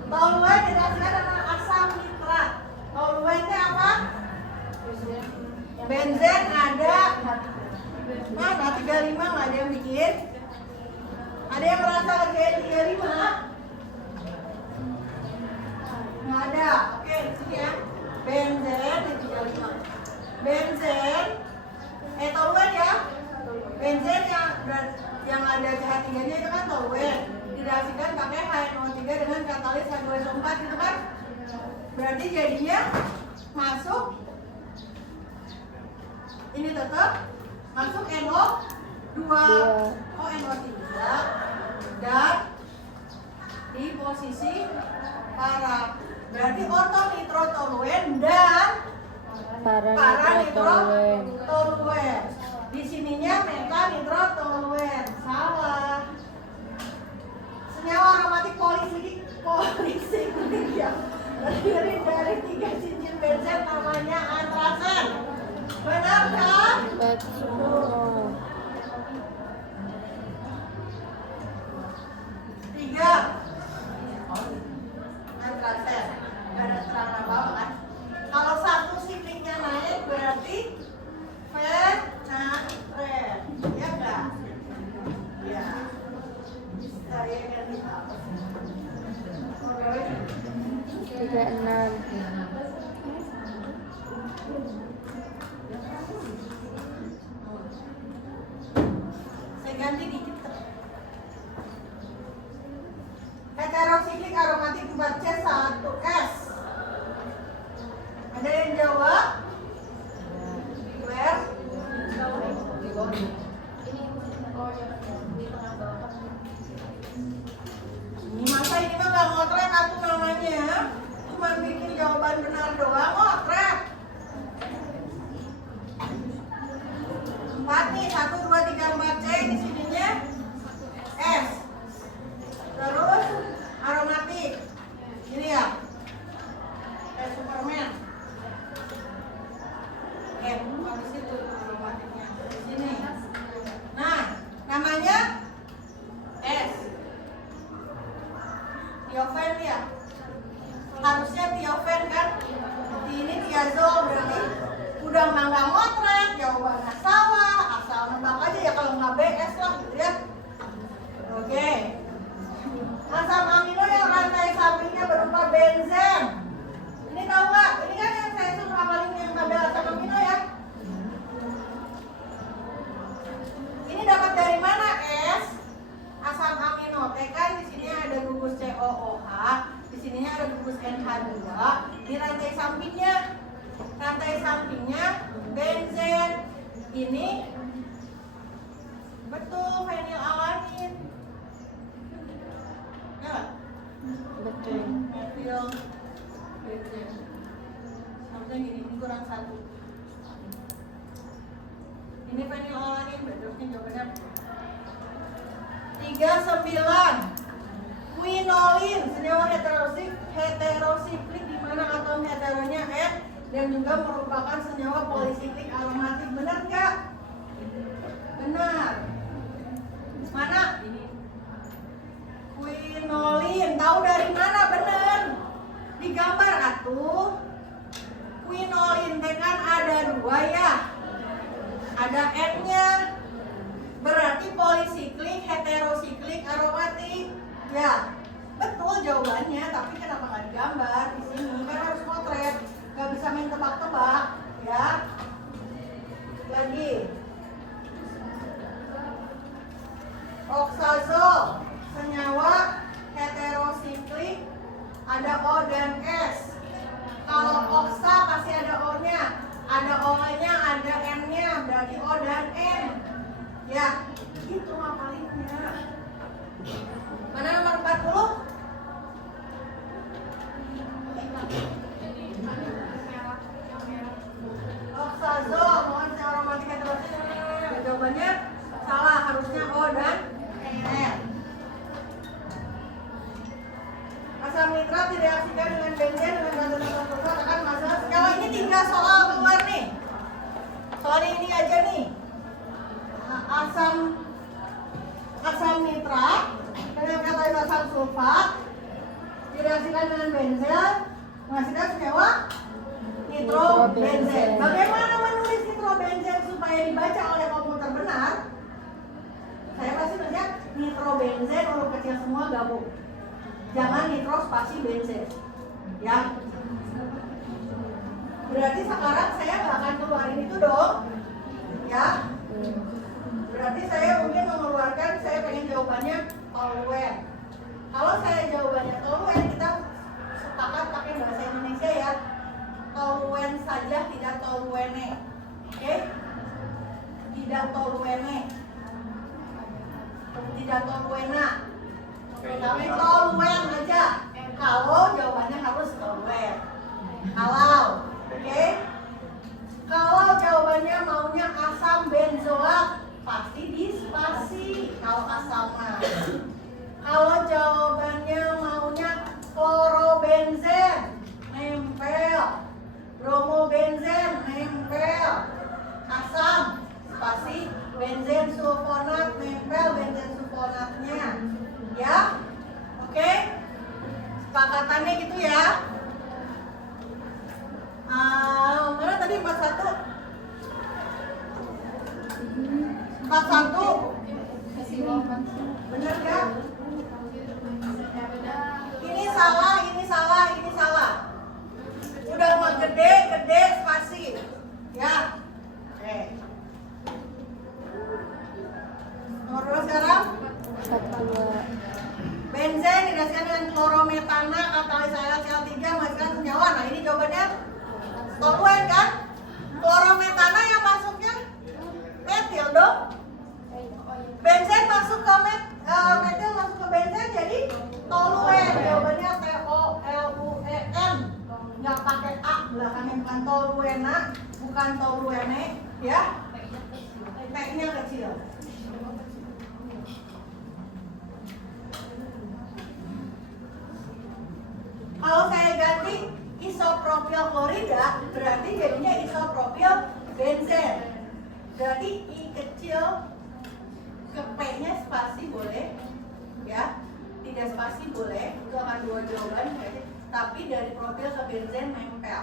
Toluene direaksikan dengan asam nitrat. Toluene apa? Benzen ada. Mana 35 nggak ada yang bikin? Ada yang merasa kerjain 35? Nggak ada. Oke, sini ya. Benzen di 35. Benzen. Toluen ya. Benzen yang ada CH3-nya itu kan toluen. Direaksikan pakai HNO3 dengan katalis H2SO4 gitu kan? Berarti jadinya masuk ini tetap masuk NO2 NO3 dan di posisi para berarti ortonitrotoluen dan paranitrotoluen. Di sininya metanitrotoluen. Salah. Senyawa aromatik polisiklik yang terdiri dari 3 cincin benzen namanya antrasen. Benar kan? betul. 3 antrasen. 4 nih, 1, 2, 3, 4 C, di sininya S. Terus aromatik. Ini ya. Kayak Superman. Habis itu aromatiknya di sini. Nah, namanya S. Tiofen ya. Harusnya tiofen kan? Ini tiazol berarti udah mangga motret, jawabannya salah. Asal nebak aja ya, kalau nggak BS lah gitu ya. Oke. Asam amino yang rantai sampingnya berupa benzen. Ini tahu nggak? Ini kan yang saya suruh hafalin yang tabel asam amino ya. Ini dapat dari mana S? Asam amino. Kan di sini ada gugus COOH, di sininya ada gugus NH2. Ini rantai sampingnya. Rantai sampingnya benzen. Ini betul fenilalanin. Ya. Betul. Metil benzen. Harusnya gini, ini kurang 1. Ini fenilalanin, berarti jawabannya 39. Quinolin, senyawa heterosiklik di mana atom heteronya N dan juga merupakan senyawa polisiklik aromatik. Benar nggak? Benar. Mana? Quinolin. Tahu dari mana? Benar. Digambar atuh. Quinolin kan ada 2 ya. Ada N-nya. Berarti polisiklik, heterosiklik, aromatik. Ya, betul jawabannya. Tapi kenapa nggak digambar di sini? Kan harus motret. Nggak bisa main tebak-tebak, ya. Lagi. Oxazol, senyawa heterosiklik, ada O dan S. Kalau oksa pasti ada O-nya, ada O-nya, ada N-nya, berarti O dan N. Ya, itu hafalinnya. Mana nomor 40? Oxazol, mohon saya aromatik heterosiklik. Jawabannya salah, harusnya O dan N. Asam nitrat direaksikan dengan benzen dengan kandungan sulfat akan menghasilkan. Kalau ini tinggal soal keluar nih. Soal ini aja nih. Asam nitrat dengan katalis asam sulfat direaksikan dengan benzen menghasilkan senyawa nitrobenzen. Bagaimana menulis nitrobenzen supaya dibaca oleh komputer benar? Saya pasti baca nitrobenzen huruf kecil semua gabung. Jangan nitro spasi benzen. Ya. Berarti sekarang saya nggak akan keluarin itu dong. Ya. Berarti saya mungkin mengeluarkan, saya pengen jawabannya toluen. Kalau saya jawabannya toluen, kita sepakat pakai bahasa Indonesia ya. Toluen saja, tidak toluene. Oke? Tidak toluene. Tidak toluena. Tapi toluen aja. Kalau jawabannya harus toluen. Kalau, oke? Kalau jawabannya maunya asam benzoat, pasti dispasi. Kalau asamnya. Kalau jawabannya maunya klorobenzen, nempel. Bromobenzen, nempel. Asam, spasi. Benzen sulfonat, nempel benzen sulfonatnya. Ya, oke? Sepakatannya gitu ya. Mana tadi 41? 41. Bener gak? Ini salah, ini salah, ini salah. Udah mau gede spasi. Ya. Oke. Nomor 2 sekarang. 42. Benzen direaksikan dengan klorometana, katalis CL3 menghasilkan senyawa. Nah, ini jawabannya toluen kan? Klorometana yang masuknya metil dong. Benzen masuk ke metil masuk ke benzen jadi toluen. Jawabannya TOLUEN. Nggak pakai A belakangnya, bukan toluena, bukan toluene, ya. P-nya kecil. Kalau saya ganti isopropil klorida, berarti jadinya isopropil benzen. Berarti I kecil ke P-nya spasi boleh, ya. Tidak spasi boleh, itu akan dua jawaban. Tapi dari propil ke benzen nempel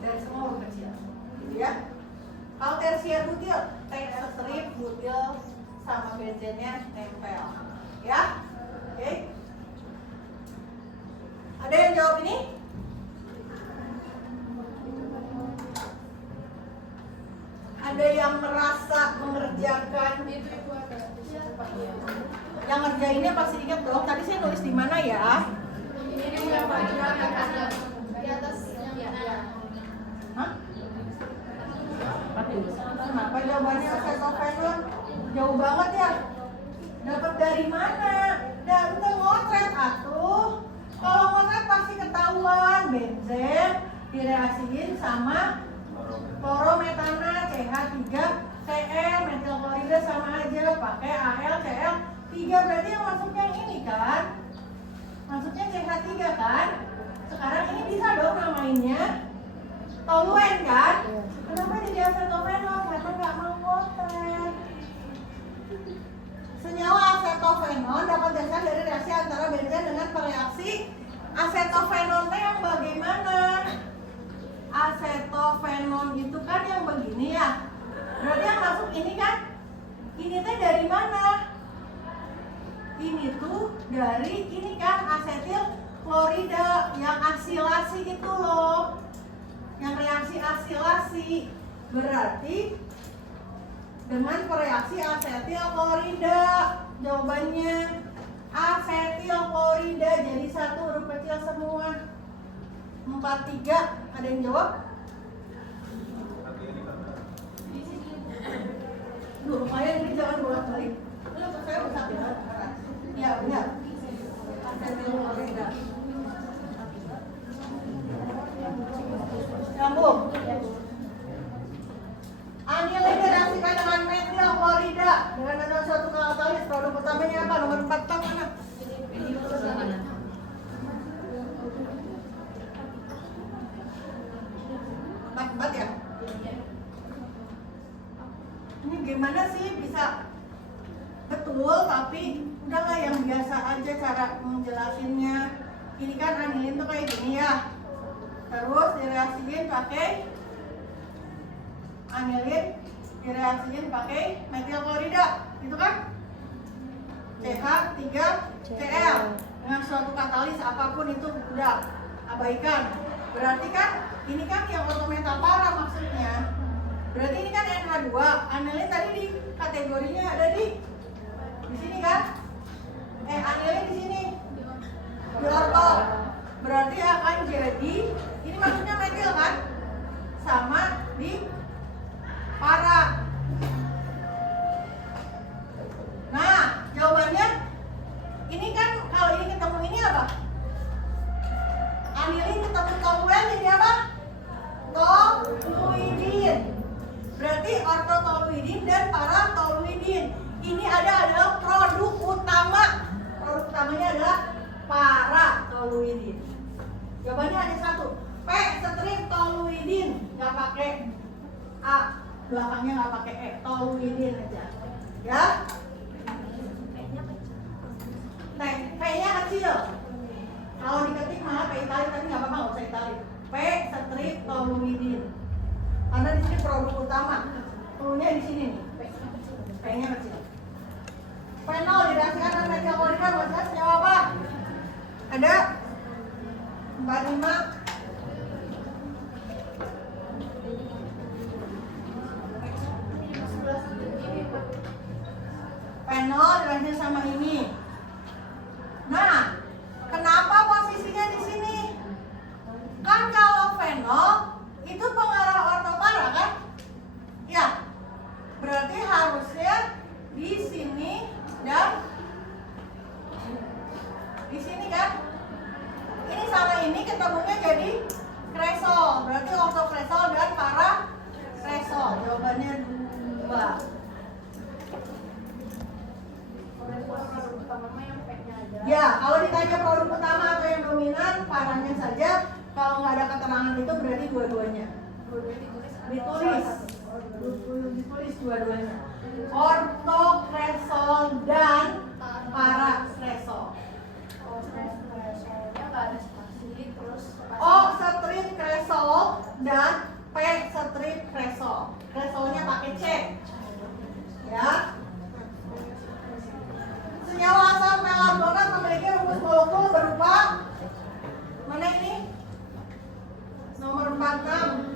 dan semua huruf kecil, gitu ya. Kalau tersier butil, T strip butil sama benzennya nempel, ya. Oke. Ada yang jawab ini? Ada yang merasa mengerjakan? Itu ibu ada. Yang ngerjainnya pasti ingat dong. Tadi saya nulis di mana ya? Ini yang di atas yang ya. Hah? Kenapa jawabannya acetophenol? Jauh banget ya. Dapat dari mana? Dan udah ngotret atuh. Kalau ngotret pasti ketahuan. Benzen direaksiin sama klorometana CH3Cl, metil klorida sama aja, pakai AlCl3. Berarti yang masuknya ini kan? Masuknya CH3 kan? Sekarang ini bisa dong namainnya toluen kan? Kenapa jadi acetophenol? Karena nggak mau ngotret. Senyawa acetophenol dapat dasar dari reaksi antara benzen dengan pereaksi acetophenol yang bagaimana? Acetophenol itu kan yang begini ya. Berarti yang masuk ini kan? Ini teh dari mana? Ini tuh dari ini kan asetil klorida yang asilasi itu loh. Yang reaksi asilasi. Berarti dengan pereaksi asetil klorida. Jawabannya asetil klorida, jadi satu huruf kecil semua. 43, ada yang jawab? Duh, lumayan ini jangan bolak-balik. Saya usah ya. Iya, benar. Asetil klorida. Nyambung. Anilin direaksikan dengan metil klorida dengan ada suatu katalis. Produk utamanya apa? Nomor 4 tang mana? Empat ya? Ini gimana sih bisa betul tapi udahlah yang biasa aja cara menjelasinnya. Ini kan anilin tuh kayak gini ya. Terus direaksiin pakai anilin, direaksiin pakai metil klorida, gitu kan? CH3Cl dengan suatu katalis apapun itu udah abaikan. Berarti kan ini kan yang ortometal para maksudnya. Berarti ini kan NH2. Anilin tadi di kategorinya ada di sini kan? Anilin di sini. Di orto. Berarti akan jadi ini maksudnya metil kan? Sama di para. Nah, jawabannya ini kan kalau ini ketemu ini apa? Anilin ketemu toluen jadi apa? Toluidin. Berarti ortotoluidin dan paratoluidin. Ini adalah produk utama. Produk utamanya adalah paratoluidin. Jawabannya hanya satu. P strip toluidin, nggak pakai A, belakangnya nggak pakai E, toluidin aja. Ya? P-nya kecil. Kalau diketik malah P italik, tapi nggak apa-apa, nggak usah italik. P strip toluidin. Karena di sini produk utama. Perlunya di sini nih. P-nya kecil. Fenol direaksikan dengan metil klorida, maksudnya senyawa apa? Ada 45. Fenol direaksikan sama ini. Nah, kenapa posisinya di sini? Kan kalau fenol itu pengarah ortopara kan? Ya. Berarti harusnya di sini dan di sini kan? Ini sama ini ketemunya jadi kresol. Berarti ortokresol dan parakresol. Jawabannya 2. ditulis dua-duanya. Ortokresol dan parakresol. Soalnya nggak ada spasi, terus O strip kresol dan P strip kresol. Kresolnya pakai C. Ya. Senyawa asam pelargonat memiliki rumus molekul berupa mana ini? Nomor 46.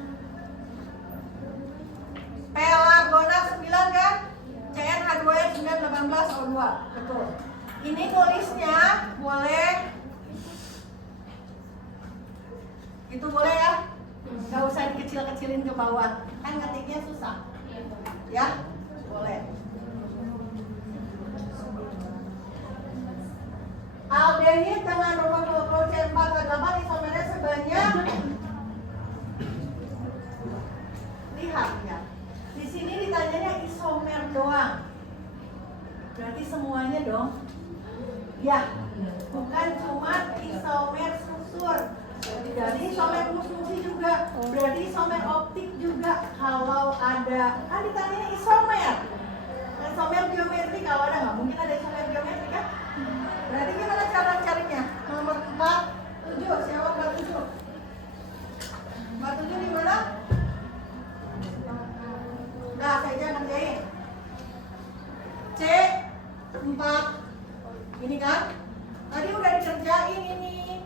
Pelargonat 9 kan? CnH2n 918O2. Betul. Ini tulisnya boleh itu boleh ya? Gak usah dikecil-kecilin ke bawah. Kan ngetiknya susah. Ya? Boleh. Aldehid dengan rumus molekul C4H8 isomernya sebanyak, lihat ya. Di sini ditanyanya isomer doang. Berarti semuanya dong. Ya, bukan cuma isomer susur. Jadi isomer fungsi juga. Berarti isomer optik juga. Kalau ada, kan ditanyanya isomer. Isomer geometri kalau ada, nggak mungkin ada isomer geometri kan? Berarti gimana cara carinya? Nomor 47, siapa 47? 47 di mana? Nah, saya aja ngerjain. C4 ini kan? Tadi udah dikerjain ini.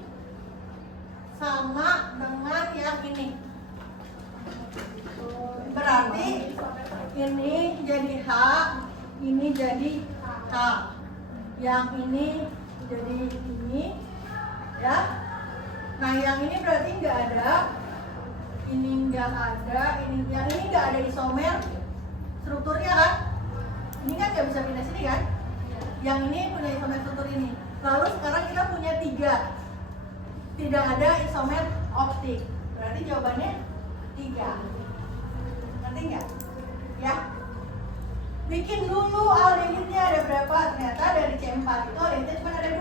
Sama dengan yang ini. Berarti ini jadi H, ini jadi H. Yang ini jadi ini, ya. Nah, yang ini berarti nggak ada, ini nggak ada, yang ini nggak ada isomer strukturnya kan? Ini kan nggak bisa pindah sini kan? Yang ini punya isomer struktur ini. Lalu sekarang kita punya 3, tidak ada isomer optik. Berarti jawabannya 3. Ngerti nggak? Ya. Bikin dulu aldehidnya ada berapa? Ternyata dari C4 itu aldehidnya cuma ada 2.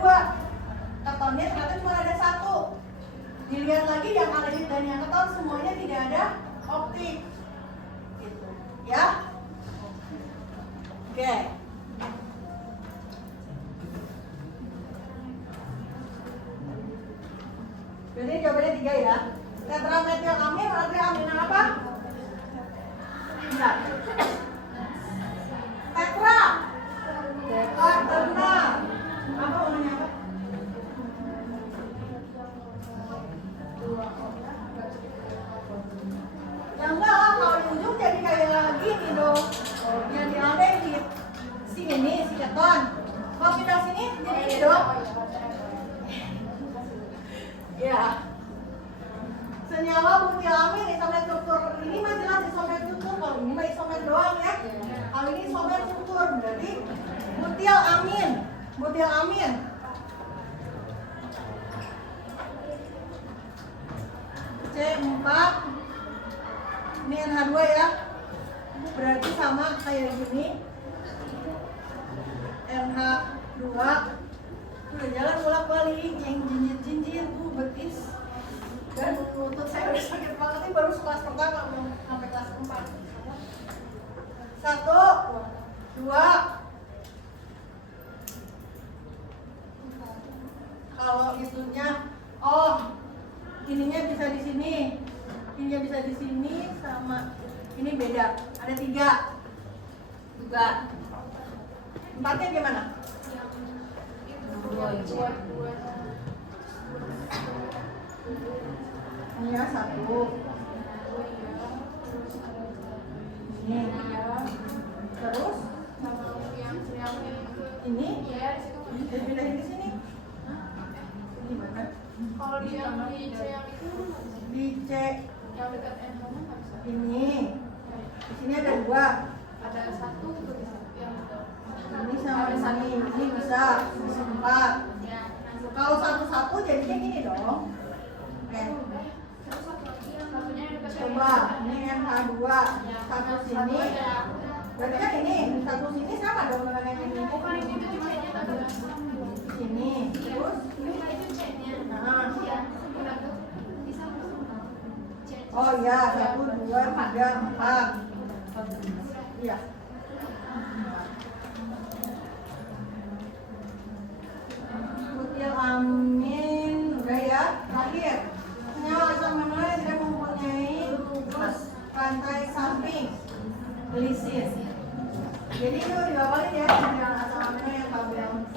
Ketonnya ternyata cuma ada 1. Dilihat lagi yang aldehid dan yang keton semuanya tidak ada optik. Gitu. Ya. Oke. Jadi jawabannya 3 ya. Tetrametilamin berarti aminan apa? Enggak. Tetra. Terna. Apa warnanya apa? Ya enggak lah, kalau di ujung jadi kayak gini dong. Jadi aldehid. Si ini, si keton. Kalau pindah sini jadi ini dong. Ya. Senyawa butilamin isomer struktur ini mah jelas isomer struktur. Kalau ini mah isomer doang ya. Kalau ini isomer struktur berarti butilamin. Butilamin. C4 ini NH2 ya. Berarti sama kayak gini. NH2 udah jalan bolak-balik yang jinjit-jinjit tuh betis. Dan lutut saya udah sakit banget nih baru kelas pertama belum sampai kelas 4. 1, 2. Kalau itunya, oh ininya bisa di sini, ininya bisa di sini sama ini beda. Ada 3 juga. 4-nya gimana? Ini ya 1. Ini. Terus ini pindahin ke sini. Ini mana? Kalau di yang di C yang itu Di C yang dekat NH nggak bisa. ini. Di sini ada 2. Ada 1 tuh yang Ini sama ini bisa 4. ya. Kalau 1-1 jadinya gini dong. Terus satu lagi yang satunya yang dekat Coba ini NH2 satu sini. Berarti kan ini satu sini sama dong dengan yang ini. bukan ini tuh cuma C-nya tapi Sini. Terus itu C-nya. nah Ya, udah tuh bisa masuk C-nya Oh iya, 1, 2, 3, 4. Iya. Kutil amin, udah ya. Terakhir, senyawa asam amino tidak mempunyai rantai samping glisin. Jadi itu diawali ya dengan asam amino yang tabel